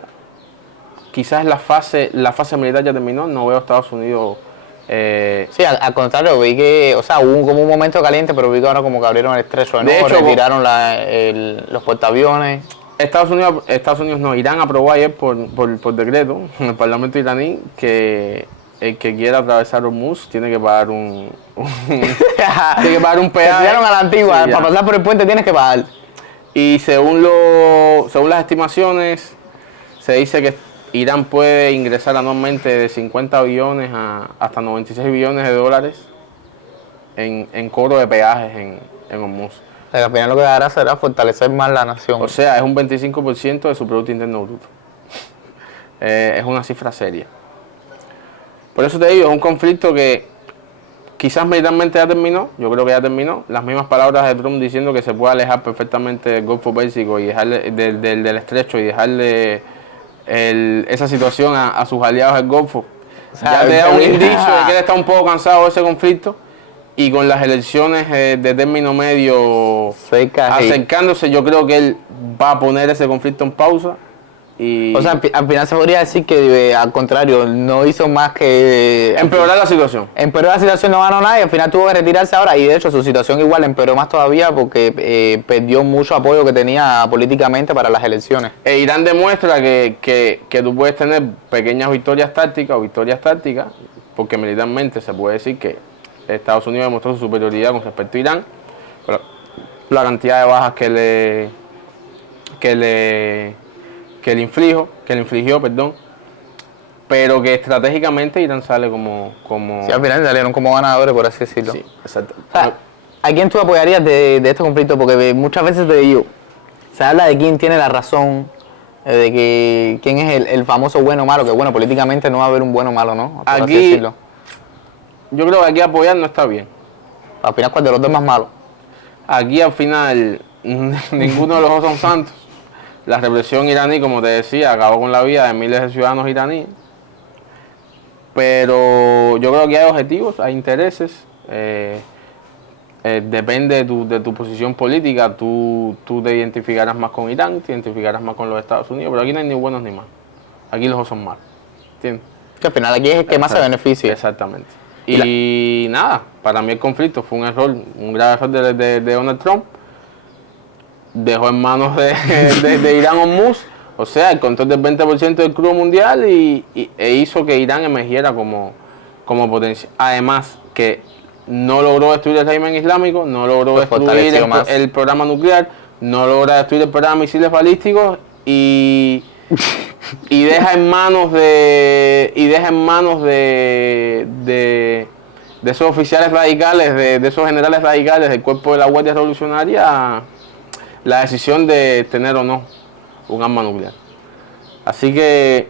Quizás la fase militar ya terminó, no veo a Estados Unidos. Sí, al contrario, vi que, o sea, hubo como un momento caliente, pero vi que ahora como que abrieron el estrecho de nuevo, retiraron los portaaviones. Estados Unidos no, Irán aprobó ayer por decreto en el Parlamento iraní que el que quiera atravesar Hormuz tiene que pagar un tiene que pagar un peaje. Te a la antigua, sí, para pasar por el puente tienes que pagar. Y según las estimaciones, se dice que Irán puede ingresar anualmente de 50 billones hasta 96 billones de dólares en cobro de peajes en Hormuz. O sea, que al final lo que hará será fortalecer más la nación. O sea, es un 25% de su Producto Interno Bruto. Es una cifra seria. Por eso te digo, es un conflicto que quizás militarmente ya terminó, yo creo que ya terminó. Las mismas palabras de Trump diciendo que se puede alejar perfectamente del Golfo Pérsico y dejarle del estrecho y dejarle esa situación a sus aliados del Golfo. O sea, ya te da un indicio de que él está un poco cansado de ese conflicto. Y con las elecciones de término medio acercándose, yo creo que él va a poner ese conflicto en pausa. O sea, al final se podría decir que al contrario, no hizo más que empeorar la situación. Empeoró la situación, no ganó nada y al final tuvo que retirarse ahora. Y de hecho su situación igual empeoró más todavía porque perdió mucho apoyo que tenía políticamente para las elecciones. Irán demuestra que tú puedes tener pequeñas victorias tácticas porque militarmente se puede decir que Estados Unidos demostró su superioridad con respecto a Irán, la cantidad de bajas que le infligió, pero que estratégicamente Irán sale como... Sí, al final salieron como ganadores, por así decirlo. Sí, exacto. O sea, ¿a quién tú apoyarías de este conflicto? Porque muchas veces te digo, se habla de quién tiene la razón, de que quién es el famoso bueno o malo, que bueno, políticamente no va a haber un bueno o malo, ¿no? Por así Aquí, decirlo. yo creo que aquí apoyar no está bien. Al final, ¿cuál de los dos es más malo? Aquí al final ninguno de los dos son santos. La represión iraní, como te decía, acabó con la vida de miles de ciudadanos iraníes. Pero yo creo que hay objetivos, hay intereses. Depende de tu posición política. Tú te identificarás más con Irán, te identificarás más con los Estados Unidos. Pero aquí no hay ni buenos ni malos. Aquí los dos son malos. ¿Entiendes? Que al final aquí es el que más se beneficia. Exactamente. Y nada, para mí el conflicto fue un error, un grave error de Donald Trump. Dejó en manos de Irán Hormuz, o sea, el control del 20% del crudo mundial e hizo que Irán emergiera como potencia. Además, que no logró destruir el régimen islámico, no logró destruir el programa nuclear, no logra destruir el programa de misiles balísticos y deja en manos de esos oficiales radicales, de esos generales radicales del cuerpo de la Guardia Revolucionaria la decisión de tener o no un arma nuclear. Así que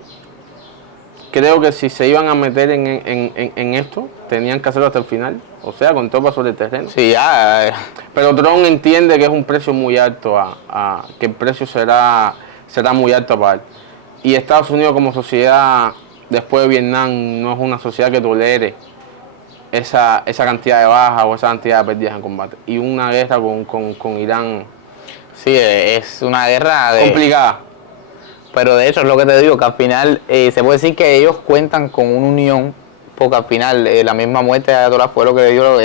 creo que si se iban a meter en esto, tenían que hacerlo hasta el final, o sea, con tropas sobre el terreno. Sí, ya. Pero Trump entiende que es un precio muy alto, que el precio será muy alto a pagar. Y Estados Unidos como sociedad, después de Vietnam, no es una sociedad que tolere esa cantidad de bajas o esa cantidad de pérdidas en combate. Y una guerra con Irán... Sí, es una guerra complicada. Pero de hecho es lo que te digo, que al final se puede decir que ellos cuentan con una unión, porque al final la misma muerte de Ayatollah fue lo que le dio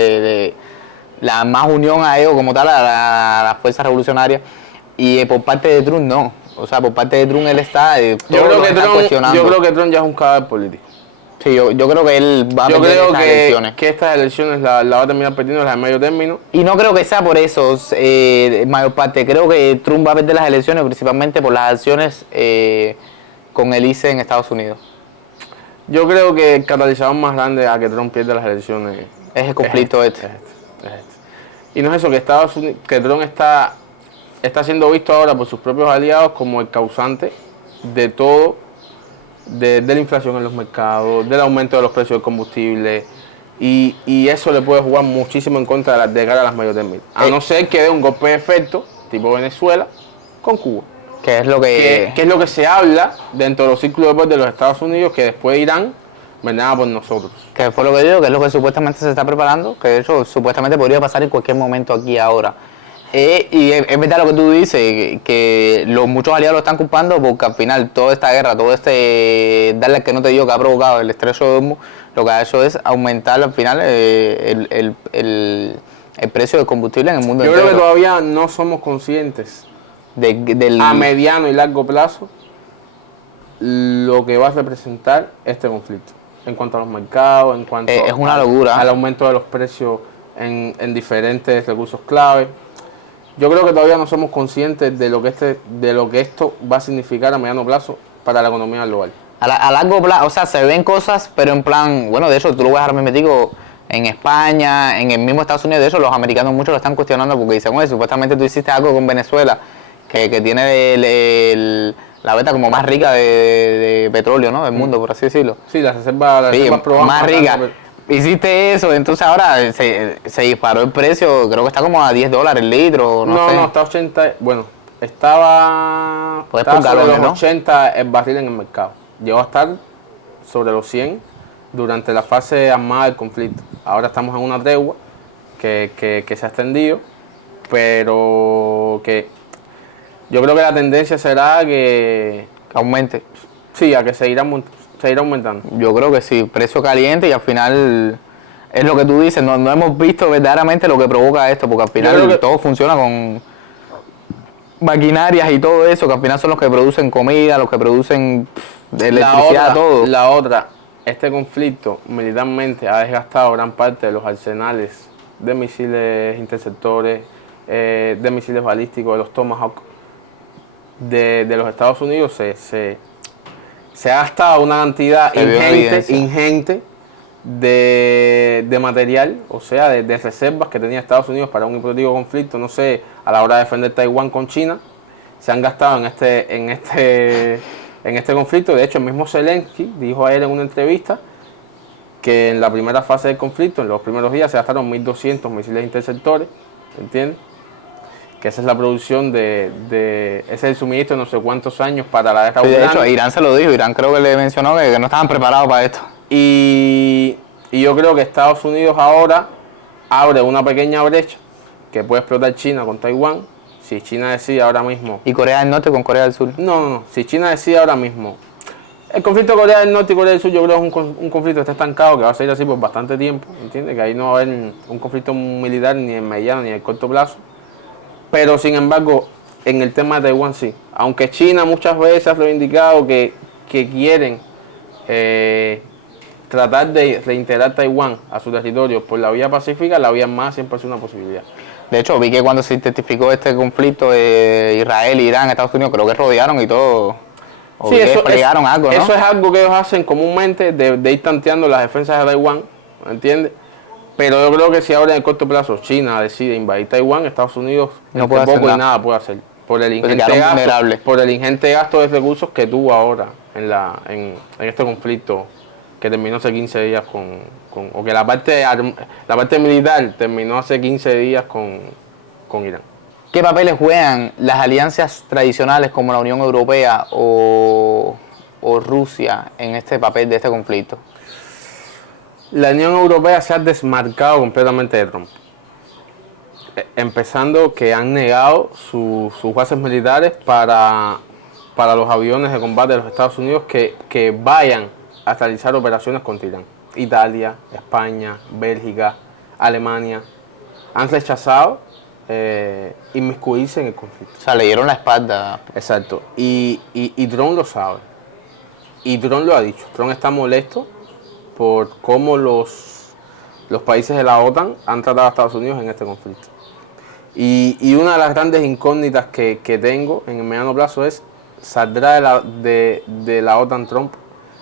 la más unión a ellos como tal, a las fuerzas revolucionarias, y por parte de Trump no. O sea, por parte de Trump él está, yo creo que Trump ya es un cadáver político. Sí, yo creo que él va a perder estas elecciones. Que estas elecciones la va a terminar perdiendo, las de medio término. Y no creo que sea por eso, mayor parte. Creo que Trump va a perder las elecciones principalmente por las acciones con el ICE en Estados Unidos. Yo creo que el catalizador más grande a que Trump pierda las elecciones es el conflicto este. Y no es eso, que Trump está siendo visto ahora por sus propios aliados como el causante de todo. De la inflación en los mercados, del aumento de los precios del combustible y eso le puede jugar muchísimo en contra de cara a las mayor términos. A no ser que dé un golpe de efecto, tipo Venezuela, con Cuba. Que es lo que se habla dentro de los círculos de poder de los Estados Unidos, que después Irán vendrá por nosotros. Que fue lo que digo, que es lo que supuestamente se está preparando, que de hecho supuestamente podría pasar en cualquier momento aquí ahora. Y es verdad lo que tú dices, que muchos aliados lo están culpando porque al final toda esta guerra, todo este darle al que no te digo que ha provocado el estrecho de Hormuz, lo que ha hecho es aumentar al final el precio del combustible en el mundo entero. Yo creo que todavía no somos conscientes a mediano y largo plazo lo que va a representar este conflicto en cuanto a los mercados, en cuanto es una locura. Al aumento de los precios en diferentes recursos clave. Yo creo que todavía no somos conscientes de lo que esto va a significar a mediano plazo para la economía global. A largo plazo, o sea, se ven cosas, pero en plan, bueno, de hecho, tú lo ves ahora mismo en España, en el mismo Estados Unidos, de hecho, los americanos muchos lo están cuestionando porque dicen, oye, supuestamente tú hiciste algo con Venezuela, que tiene la veta como más rica de petróleo, ¿no? Del mundo, por así decirlo. Sí, las reservas más rica. Hiciste eso, entonces ahora se disparó el precio, creo que está como a $10 el litro, no sé. No, está 80, bueno, estaba sobre los 80 el barril en el mercado. Llegó a estar sobre los 100 durante la fase armada del conflicto. Ahora estamos en una tregua que se ha extendido, pero que yo creo que la tendencia será que aumente. Sí, a que se irá aumentando. Yo creo que sí, precio caliente y al final es lo que tú dices, no hemos visto verdaderamente lo que provoca esto, porque al final todo funciona con maquinarias y todo eso, que al final son los que producen comida, los que producen electricidad, todo. La otra, este conflicto militarmente ha desgastado gran parte de los arsenales de misiles interceptores, de misiles balísticos, de los Tomahawk de los Estados Unidos. Se ha gastado una cantidad ingente de material, o sea, de reservas que tenía Estados Unidos para un hipotético conflicto, no sé, a la hora de defender Taiwán con China, se han gastado en este conflicto. De hecho, el mismo Zelensky dijo a él en una entrevista que en la primera fase del conflicto, en los primeros días, se gastaron 1.200 misiles interceptores, ¿entiendes? Que esa es la producción ese es el suministro de no sé cuántos años para la guerra ucraniana. De hecho, Irán se lo dijo, Irán creo que le mencionó que no estaban preparados para esto. Y yo creo que Estados Unidos ahora abre una pequeña brecha que puede explotar China con Taiwán. Si China decide ahora mismo... ¿Y Corea del Norte con Corea del Sur? No. Si China decide ahora mismo... El conflicto de Corea del Norte y Corea del Sur yo creo que es un conflicto que está estancado, que va a seguir así por bastante tiempo, ¿entiendes? Que ahí no va a haber un conflicto militar ni en mediano ni en corto plazo. Pero sin embargo, en el tema de Taiwán sí. Aunque China muchas veces ha reivindicado que quieren tratar de reintegrar Taiwán a su territorio por la vía pacífica, la vía más siempre es una posibilidad. De hecho, vi que cuando se identificó este conflicto de Israel, Irán, Estados Unidos, creo que rodearon y todo. O Sí, que eso desplegaron algo, ¿no? Eso es algo que ellos hacen comúnmente de ir tanteando las defensas de Taiwán, ¿entiendes? Pero yo creo que si ahora en el corto plazo China decide invadir Taiwán, Estados Unidos no puede hacer poco nada. y nada puede hacer. Por el ingente gasto de recursos que tuvo ahora en este conflicto que terminó hace 15 días o que la parte militar terminó hace 15 días con Irán. ¿Qué papeles juegan las alianzas tradicionales como la Unión Europea o Rusia en este papel de este conflicto? La Unión Europea se ha desmarcado completamente de Trump. Empezando que han negado sus bases militares para los aviones de combate de los Estados Unidos que vayan a realizar operaciones contra Irán. Italia, España, Bélgica, Alemania han rechazado inmiscuirse en el conflicto. O sea, le dieron la espalda. Exacto. Y Trump lo sabe. Y Trump lo ha dicho. Trump está molesto por cómo los países de la OTAN han tratado a Estados Unidos en este conflicto. Y una de las grandes incógnitas que tengo en el mediano plazo es, ¿saldrá de la OTAN Trump?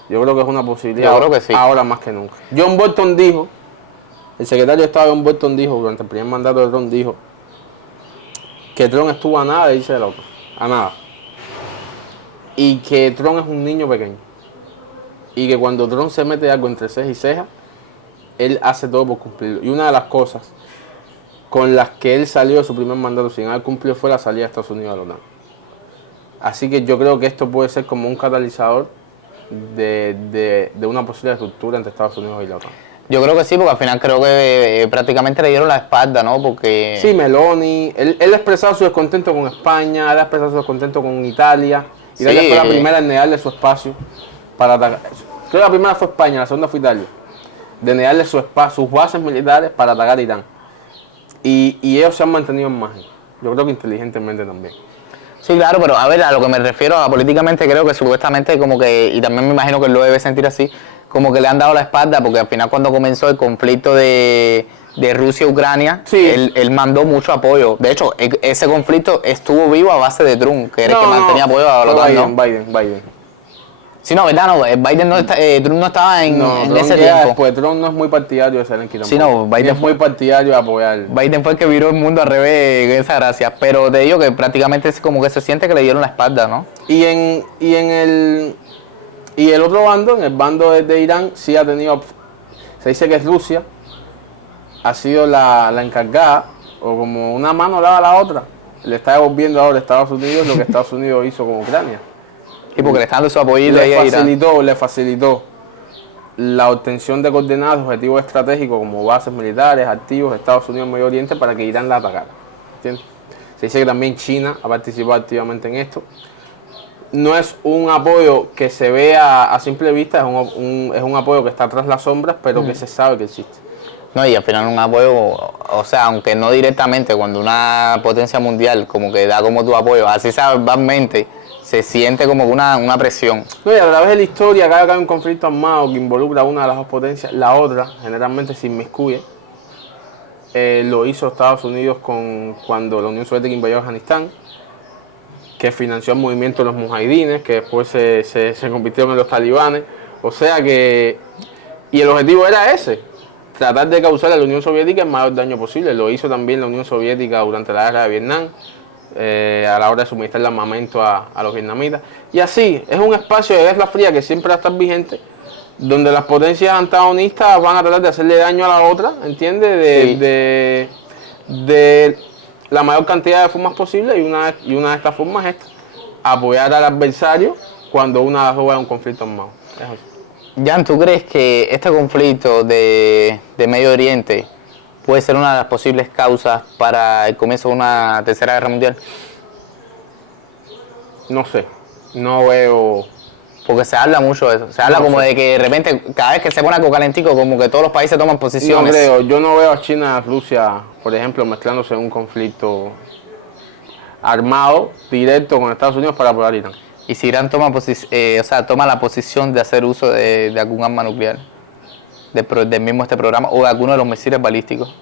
Yo creo que es una posibilidad. Yo creo que sí. Ahora más que nunca. John Bolton dijo, el secretario de Estado John Bolton dijo, durante el primer mandato de Trump, dijo que Trump estuvo a nada de irse de la OTAN. A nada. Y que Trump es un niño pequeño. Y que cuando Trump se mete algo entre ceja y ceja, él hace todo por cumplirlo. Y una de las cosas con las que él salió de su primer mandato sin haber cumplido fue la salida de Estados Unidos de la OTAN. Así que yo creo que esto puede ser como un catalizador de una posible ruptura entre Estados Unidos y la OTAN. Yo creo que sí, porque al final creo que prácticamente le dieron la espalda, ¿no? Porque... Sí, Meloni, él ha expresado su descontento con España, él ha expresado su descontento con Italia. Italia fue la primera en negarle su espacio para atacar. Creo que la primera fue España, la segunda fue Italia. De negarle sus bases militares para atacar a Irán. Y ellos se han mantenido en margen. Yo creo que inteligentemente también. Sí, claro, pero a ver, a lo que me refiero, políticamente creo que supuestamente como que, y también me imagino que él lo debe sentir así, como que le han dado la espalda, porque al final cuando comenzó el conflicto de Rusia-Ucrania, sí, él mandó mucho apoyo. De hecho, ese conflicto estuvo vivo a base de Trump, que era el que mantenía apoyo a la OTAN, ¿no? Biden. Sí, no, ¿verdad? No, Biden no está, Trump no estaba en ese tiempo. Pues Trump no es muy partidario de Zelensky tampoco. Sí, no, Biden es muy partidario de apoyar. Biden fue el que viró el mundo al revés en esa gracia. Pero te digo que prácticamente es como que se siente que le dieron la espalda, ¿no? Y el otro bando, en el bando de Irán, sí ha tenido, se dice que Rusia ha sido la encargada, o como una mano lava la otra. Le está devolviendo ahora a Estados Unidos lo que Estados Unidos hizo con Ucrania. Y porque le están dando su apoyo ahí a Irán. Le facilitó la obtención de coordenadas, objetivos estratégicos como bases militares, activos de Estados Unidos en Medio Oriente para que Irán la atacara. ¿Entiendes? Se dice que también China ha participado activamente en esto. No es un apoyo que se vea a simple vista, es un apoyo que está tras las sombras, pero que se sabe que existe. No, y al final un apoyo, o sea, aunque no directamente, cuando una potencia mundial como que da como tu apoyo, así salvajemente, se siente como una presión. No, y a través de la historia, cada vez que hay un conflicto armado que involucra a una de las dos potencias, la otra generalmente se inmiscuye. Lo hizo Estados Unidos cuando la Unión Soviética invadió Afganistán, que financió el movimiento de los mujahidines, que después se convirtieron en los talibanes. O sea que... Y el objetivo era ese, tratar de causar a la Unión Soviética el mayor daño posible. Lo hizo también la Unión Soviética durante la guerra de Vietnam. a la hora de suministrar el armamento a los vietnamitas. Y así, es un espacio de guerra fría que siempre va a estar vigente, donde las potencias antagonistas van a tratar de hacerle daño a la otra, ¿entiendes? De la mayor cantidad de formas posibles, y una de estas formas es esta: apoyar al adversario cuando una de las dos va a un conflicto armado. Es así. Jan, ¿tú crees que este conflicto de Medio Oriente puede ser una de las posibles causas para el comienzo de una tercera guerra mundial? No sé, no veo... Porque se habla mucho de eso. Se habla No como sé. de que de repente, cada vez que se pone algo calentico, como que todos los países toman No posiciones. creo, yo no veo a China y a Rusia, por ejemplo, mezclándose en un conflicto armado directo con Estados Unidos para apoyar a Irán. Y si Irán toma, toma la posición de hacer uso de algún arma nuclear, del mismo este programa, o de alguno de los misiles balísticos.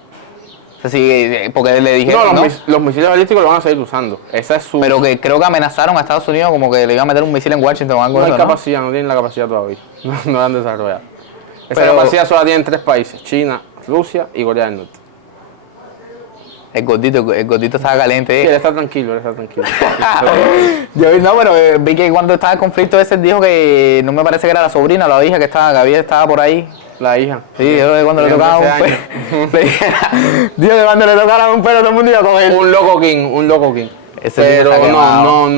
O sea, porque le dijeron, No, los misiles balísticos lo van a seguir usando. Esa es su... pero que creo que amenazaron a Estados Unidos como que le iban a meter un misil en Washington o algo no de hay eso, ¿no? capacidad, no tienen la capacidad todavía. No la han desarrollado. Esa Pero- capacidad solo la tienen 3 países: China, Rusia y Corea del Norte. El gordito estaba caliente. Sí, él está tranquilo, él está tranquilo. Pero vi que cuando estaba el conflicto ese, él dijo que no me parece que era la sobrina o la hija que estaba por ahí. La hija. Sí, dijo que cuando le Tiene tocaba un 13 pelo. Dijo que cuando le tocara un pelo todo el mundo iba a coger. Un loco king. Ese Pero tipo está quemado.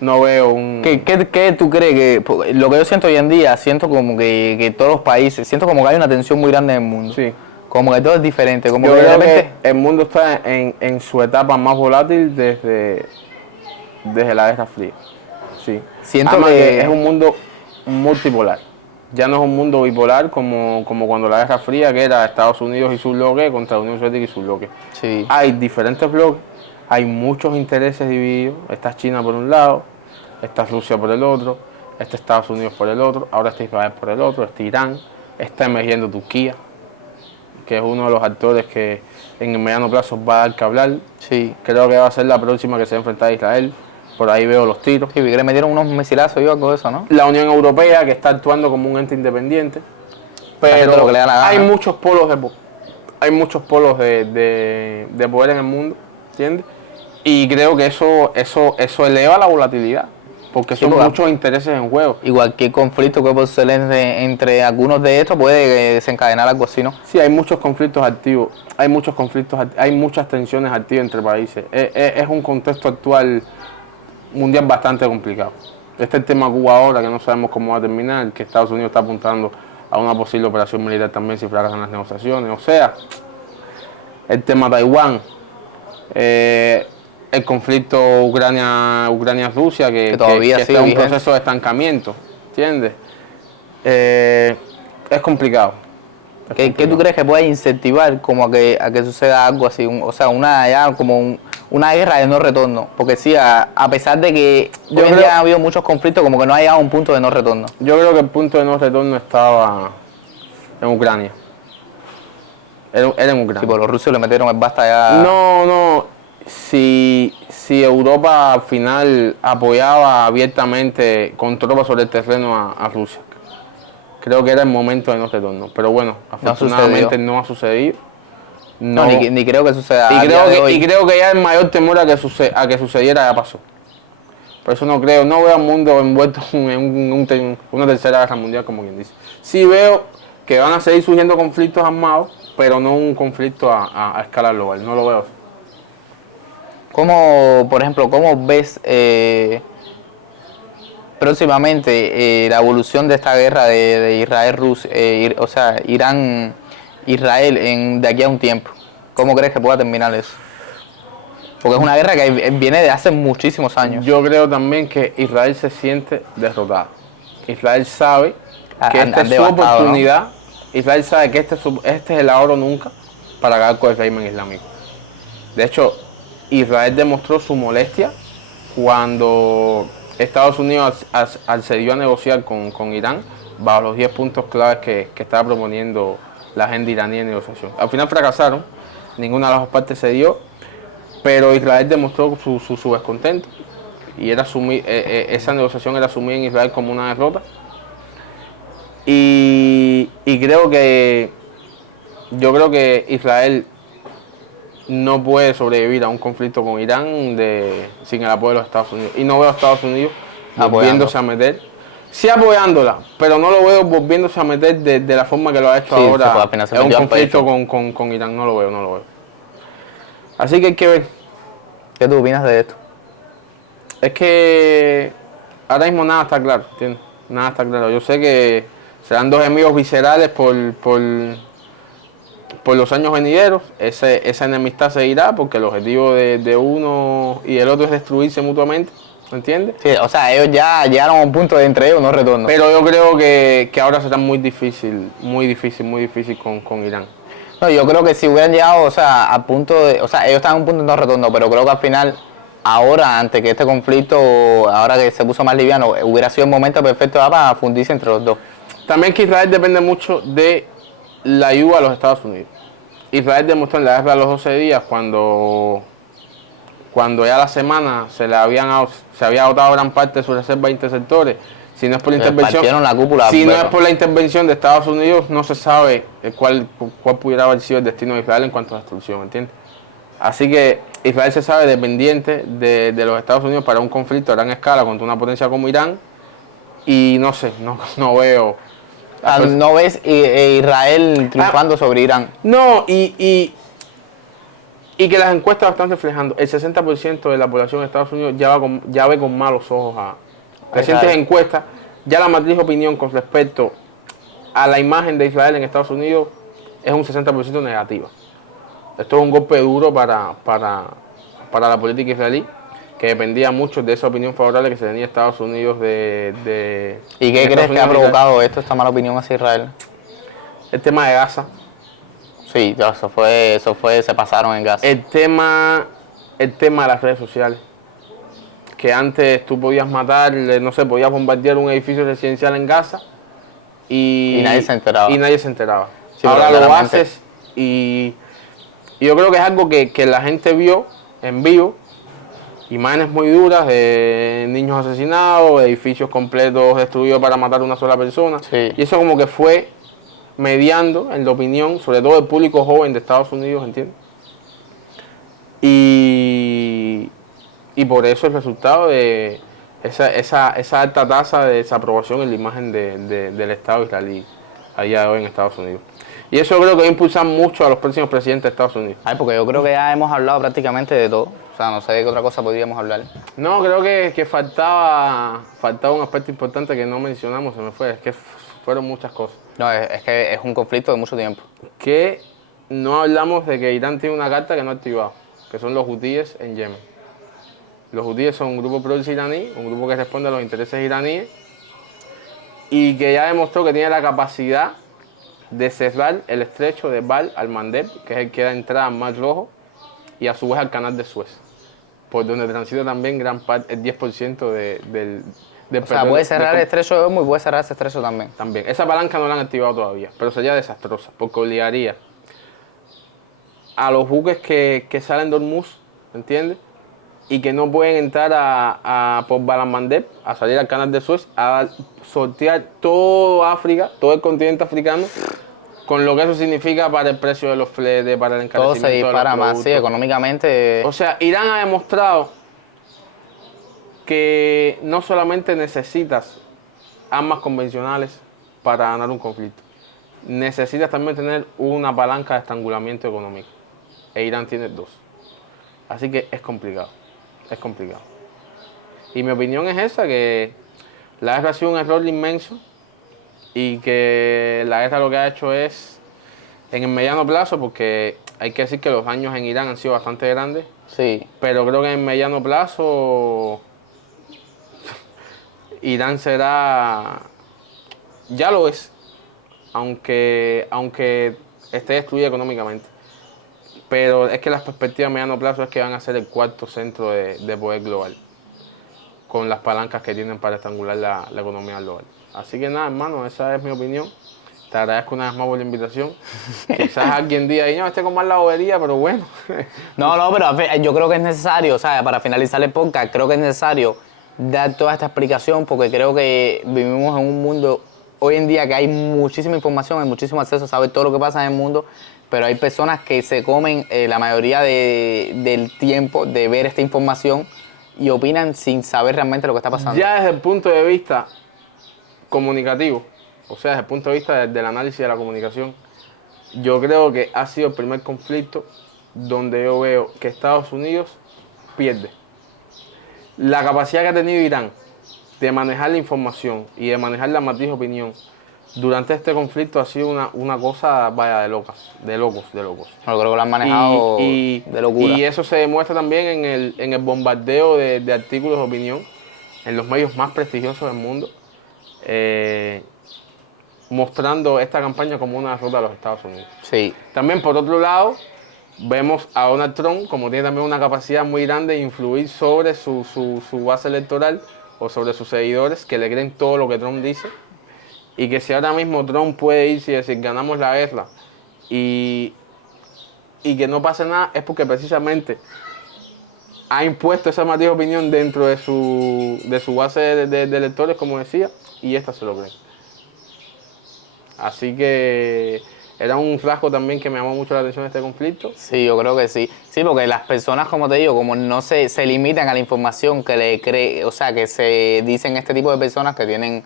no veo un... ¿Qué tú crees que lo que yo siento hoy en día, siento como que todos los países, siento como que hay una tensión muy grande en el mundo? Sí. Como que todo es diferente, como Yo que de creo repente que el mundo está en su etapa más volátil desde la Guerra Fría. Sí. Siento Además que- es un mundo multipolar. Ya no es un mundo bipolar como cuando la Guerra Fría, que era Estados Unidos y su bloque contra la Unión Soviética y su bloque. sí. Hay diferentes bloques, hay muchos intereses divididos. Está China por un lado, está Rusia por el otro, está Estados Unidos por el otro, ahora está Israel por el otro, está Irán, está emergiendo Turquía, que es uno de los actores que en el mediano plazo va a dar que hablar. Sí. Creo que va a ser la próxima que se va a enfrentar a Israel. Por ahí veo los tiros. Sí, vi que le metieron unos misilazos y algo de eso, ¿no? La Unión Europea, que está actuando como un ente independiente. haciendo Pero lo que le da la gana. hay muchos polos de poder en el mundo, ¿entiendes? Y creo que eso eleva la volatilidad, porque Sí, son porque- muchos intereses en juego. Y cualquier conflicto que pueda suceder entre algunos de estos puede desencadenar algo así, ¿no? Sí, hay muchos conflictos activos, hay muchas tensiones activas entre países. Es un contexto actual mundial bastante complicado. Este es el tema Cuba ahora, que no sabemos cómo va a terminar, que Estados Unidos está apuntando a una posible operación militar también si fracasan las negociaciones. O sea, el tema Taiwán, el conflicto Ucrania-Rusia, que todavía que sigue está en un vigente. proceso de estancamiento, ¿entiendes? Es complicado. ¿Qué tú crees que puede incentivar como a que suceda algo así? Una guerra de no retorno. Porque sí, a pesar de que Yo hoy en creo- día ha habido muchos conflictos, como que no ha llegado a un punto de no retorno. Yo creo que el punto de no retorno estaba en Ucrania. Era en Ucrania. Sí, pues los rusos le metieron el basta ya. No. Si Europa al final apoyaba abiertamente con tropas sobre el terreno a Rusia, creo que era el momento de no retorno. Pero bueno, afortunadamente sucedió. no ha sucedido. No, ni creo que suceda. Y a día de hoy. creo que ya el mayor temor a que sucediera ya pasó. Por eso no veo al mundo envuelto en una tercera guerra mundial, como quien dice. Sí veo que van a seguir surgiendo conflictos armados, pero no un conflicto a escala global, no lo veo. Por ejemplo, cómo ves próximamente la evolución de esta guerra de Israel-Rusia, Irán-Israel de aquí a un tiempo? ¿Cómo crees que pueda terminar eso? Porque es una guerra que viene de hace muchísimos años. Yo creo también que Israel se siente derrotado. Israel sabe que esta Han es su devastado, oportunidad. Israel sabe que este es el ahora o nunca para acabar con el régimen islámico. De hecho, Israel demostró su molestia cuando Estados Unidos accedió a negociar con Irán bajo los 10 puntos claves que estaba proponiendo la agenda iraní de negociación. Al final fracasaron, ninguna de las dos partes cedió, pero Israel demostró su descontento y esa negociación era asumida en Israel como una derrota. Y yo creo que Israel no puede sobrevivir a un conflicto con Irán sin el apoyo de los Estados Unidos. Y no veo a Estados Unidos volviéndose a meter. Sí apoyándola, pero no lo veo volviéndose a meter de la forma que lo ha hecho ahora en un conflicto con Irán. No lo veo. Así que hay que ver. ¿Qué tú opinas de esto? Es que ahora mismo nada está claro, ¿entiendes? Nada está claro. Yo sé que serán dos enemigos viscerales por los años venideros. Esa enemistad seguirá porque el objetivo de uno y el otro es destruirse mutuamente. ¿Entiendes? Sí, o sea, ellos ya llegaron a un punto de entre ellos no retorno. Pero yo creo que ahora será muy difícil con Irán. No, yo creo que si hubieran llegado, o sea, a punto de, o sea, ellos están en un punto de no retorno, pero creo que al final, ahora, antes que este conflicto, ahora que se puso más liviano, hubiera sido el momento perfecto para fundirse entre los dos. También que Israel depende mucho de la ayuda a los Estados Unidos. Israel demostró en la guerra de los 12 días cuando ya la semana se había agotado gran parte de sus reservas interceptores. Si no es por la intervención, la cúpula, si no es por la intervención de Estados Unidos, no se sabe cuál pudiera haber sido el destino de Israel en cuanto a destrucción, ¿entiendes? Así que Israel se sabe dependiente de los Estados Unidos para un conflicto a gran escala contra una potencia como Irán. Y no sé, no veo. ¿No ves Israel triunfando sobre Irán? No, y que las encuestas lo están reflejando. El 60% de la población de Estados Unidos ya ve con malos ojos a recientes encuestas. Ya la matriz de opinión con respecto a la imagen de Israel en Estados Unidos es un 60% negativa. Esto es un golpe duro para la política israelí, que dependía mucho de esa opinión favorable que se tenía Estados Unidos ¿Y qué crees que ha provocado esta mala opinión hacia Israel? El tema de Gaza. Sí, se pasaron en Gaza. El tema de las redes sociales. Que antes tú podías matar, no sé, podías bombardear un edificio residencial en Gaza y nadie se enteraba. Sí, ahora lo haces y yo creo que es algo que la gente vio en vivo. Imágenes muy duras de niños asesinados, edificios completos destruidos para matar a una sola persona. Sí. Y eso como que fue mediando en la opinión, sobre todo del público joven de Estados Unidos, ¿entiendes? Y por eso el resultado de esa alta tasa de desaprobación en la imagen del Estado israelí a día de hoy en Estados Unidos. Y eso creo que va a impulsar mucho a los próximos presidentes de Estados Unidos. Porque yo creo que ya hemos hablado prácticamente de todo. O sea, no sé de qué otra cosa podríamos hablar. No, creo que faltaba un aspecto importante que no mencionamos, se me fue. Es que fueron muchas cosas. No, es que es un conflicto de mucho tiempo. Que no hablamos de que Irán tiene una carta que no ha activado, que son los hutíes en Yemen. Los hutíes son un grupo pro-iraní, un grupo que responde a los intereses iraníes y que ya demostró que tiene la capacidad de cerrar el estrecho de Bab al-Mandeb, que es el que da entrada al Mar Rojo y a su vez al canal de Suez, por donde transita también gran parte, el 10% del o sea, puede cerrar el estrecho de Hormuz y puede cerrar ese estrecho también. También. Esa palanca no la han activado todavía, pero sería desastrosa, porque obligaría a los buques que salen de Hormuz, ¿entiendes? Y que no pueden entrar por Bab al-Mandeb, a salir al canal de Suez, a sortear todo África, todo el continente africano, con lo que eso significa para el precio de los fletes, para el encarecimiento todo se dispara de los más, sí, económicamente. O sea, Irán ha demostrado que no solamente necesitas armas convencionales para ganar un conflicto, necesitas también tener una palanca de estrangulamiento económico. E Irán tiene dos. Así que es complicado. Es complicado. Y mi opinión es esa, que la guerra ha sido un error inmenso y que la guerra lo que ha hecho es, en el mediano plazo, porque hay que decir que los daños en Irán han sido bastante grandes, sí, pero creo que en el mediano plazo Irán será, ya lo es, aunque esté destruida económicamente. Pero es que las perspectivas a mediano plazo es que van a ser el cuarto centro de poder global, con las palancas que tienen para estrangular la economía global. Así que nada, hermano, esa es mi opinión. Te agradezco una vez más por la invitación. Quizás alguien diga, no, con más la bobería, pero bueno. No, pero yo creo que es necesario, ¿sabes? Para finalizar el podcast, creo que es necesario dar toda esta explicación, porque creo que vivimos en un mundo hoy en día que hay muchísima información, hay muchísimo acceso a saber todo lo que pasa en el mundo, pero hay personas que se comen la mayoría del tiempo de ver esta información y opinan sin saber realmente lo que está pasando. Ya desde el punto de vista comunicativo, o sea, desde el punto de vista del análisis de la comunicación, yo creo que ha sido el primer conflicto donde yo veo que Estados Unidos pierde. La capacidad que ha tenido Irán de manejar la información y de manejar la matriz de opinión durante este conflicto ha sido una cosa, vaya, de locos. Bueno, creo que lo han manejado de locura. Y eso se demuestra también en el bombardeo de artículos de opinión en los medios más prestigiosos del mundo, mostrando esta campaña como una derrota de los Estados Unidos. Sí. También, por otro lado, vemos a Donald Trump como tiene también una capacidad muy grande de influir sobre su base electoral o sobre sus seguidores que le creen todo lo que Trump dice. Y que si ahora mismo Trump puede irse y decir ganamos la guerra y que no pase nada, es porque precisamente ha impuesto esa matriz de opinión dentro de su base de electores, como decía, y esta se lo cree. Así que era un rasgo también que me llamó mucho la atención de este conflicto. Sí, yo creo que sí. Sí, porque las personas, como te digo, como no se limitan a la información que le cree, o sea, que se dicen este tipo de personas que tienen...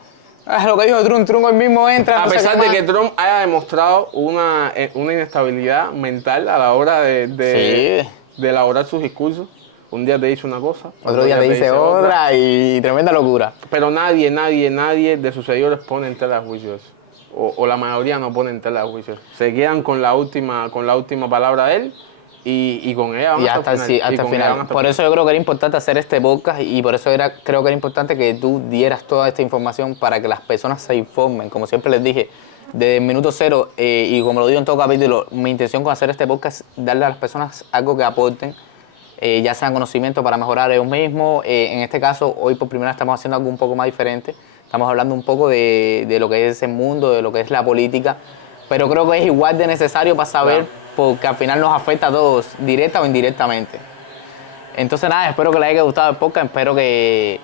lo que dijo Trump hoy mismo entra... A pesar de que Trump haya demostrado una inestabilidad mental a la hora de elaborar sus discursos. Un día te dice una cosa, otro día te dice otra y tremenda locura. Pero nadie de sus seguidores pone en tela de juicio eso. O la mayoría no pone en tela de juicio. Se quedan con la última palabra de él y con ella van hasta el final. Por eso yo creo que era importante hacer este podcast y por eso creo que era importante que tú dieras toda esta información para que las personas se informen. Como siempre les dije, desde el minuto cero, y como lo digo en todo capítulo, mi intención con hacer este podcast es darle a las personas algo que aporten, ya sean conocimiento para mejorar ellos mismos. En este caso, hoy por primera vez estamos haciendo algo un poco más diferente. Estamos hablando un poco de lo que es ese mundo, de lo que es la política, pero creo que es igual de necesario para saber, porque al final nos afecta a todos, directa o indirectamente. Entonces nada, espero que les haya gustado el podcast, espero que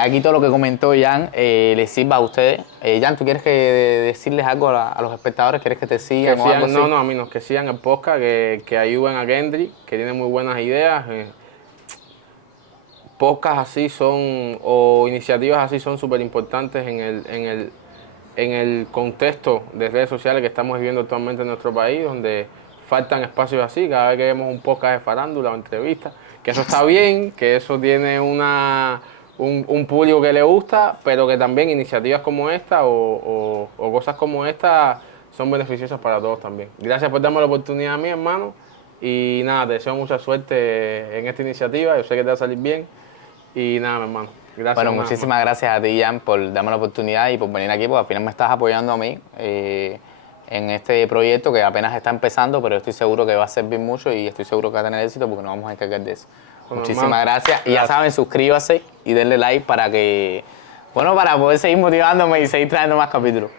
aquí todo lo que comentó Jan les sirva a ustedes. Jan, ¿tú quieres decirles algo a los espectadores? ¿Quieres que te sigan o algo así? No, a mí no, que sigan el podcast, que ayuden a Kendrick, que tiene muy buenas ideas. Podcasts así o iniciativas así son súper importantes en el contexto de redes sociales que estamos viviendo actualmente en nuestro país, donde faltan espacios así. Cada vez que vemos un podcast de farándula o entrevista, que eso está bien, que eso tiene un público que le gusta, pero que también iniciativas como esta o cosas como esta son beneficiosas para todos también. Gracias por darme la oportunidad a mí, hermano, y nada, te deseo mucha suerte en esta iniciativa, yo sé que te va a salir bien, y nada, mi hermano. Gracias. Bueno, muchísimas gracias a ti, Jan, por darme la oportunidad y por venir aquí, porque al final me estás apoyando a mí en este proyecto que apenas está empezando, pero estoy seguro que va a servir mucho y estoy seguro que va a tener éxito porque nos vamos a encargar de eso. Bueno, muchísimas gracias. Y ya saben, suscríbase y denle like para que, para poder seguir motivándome y seguir trayendo más capítulos.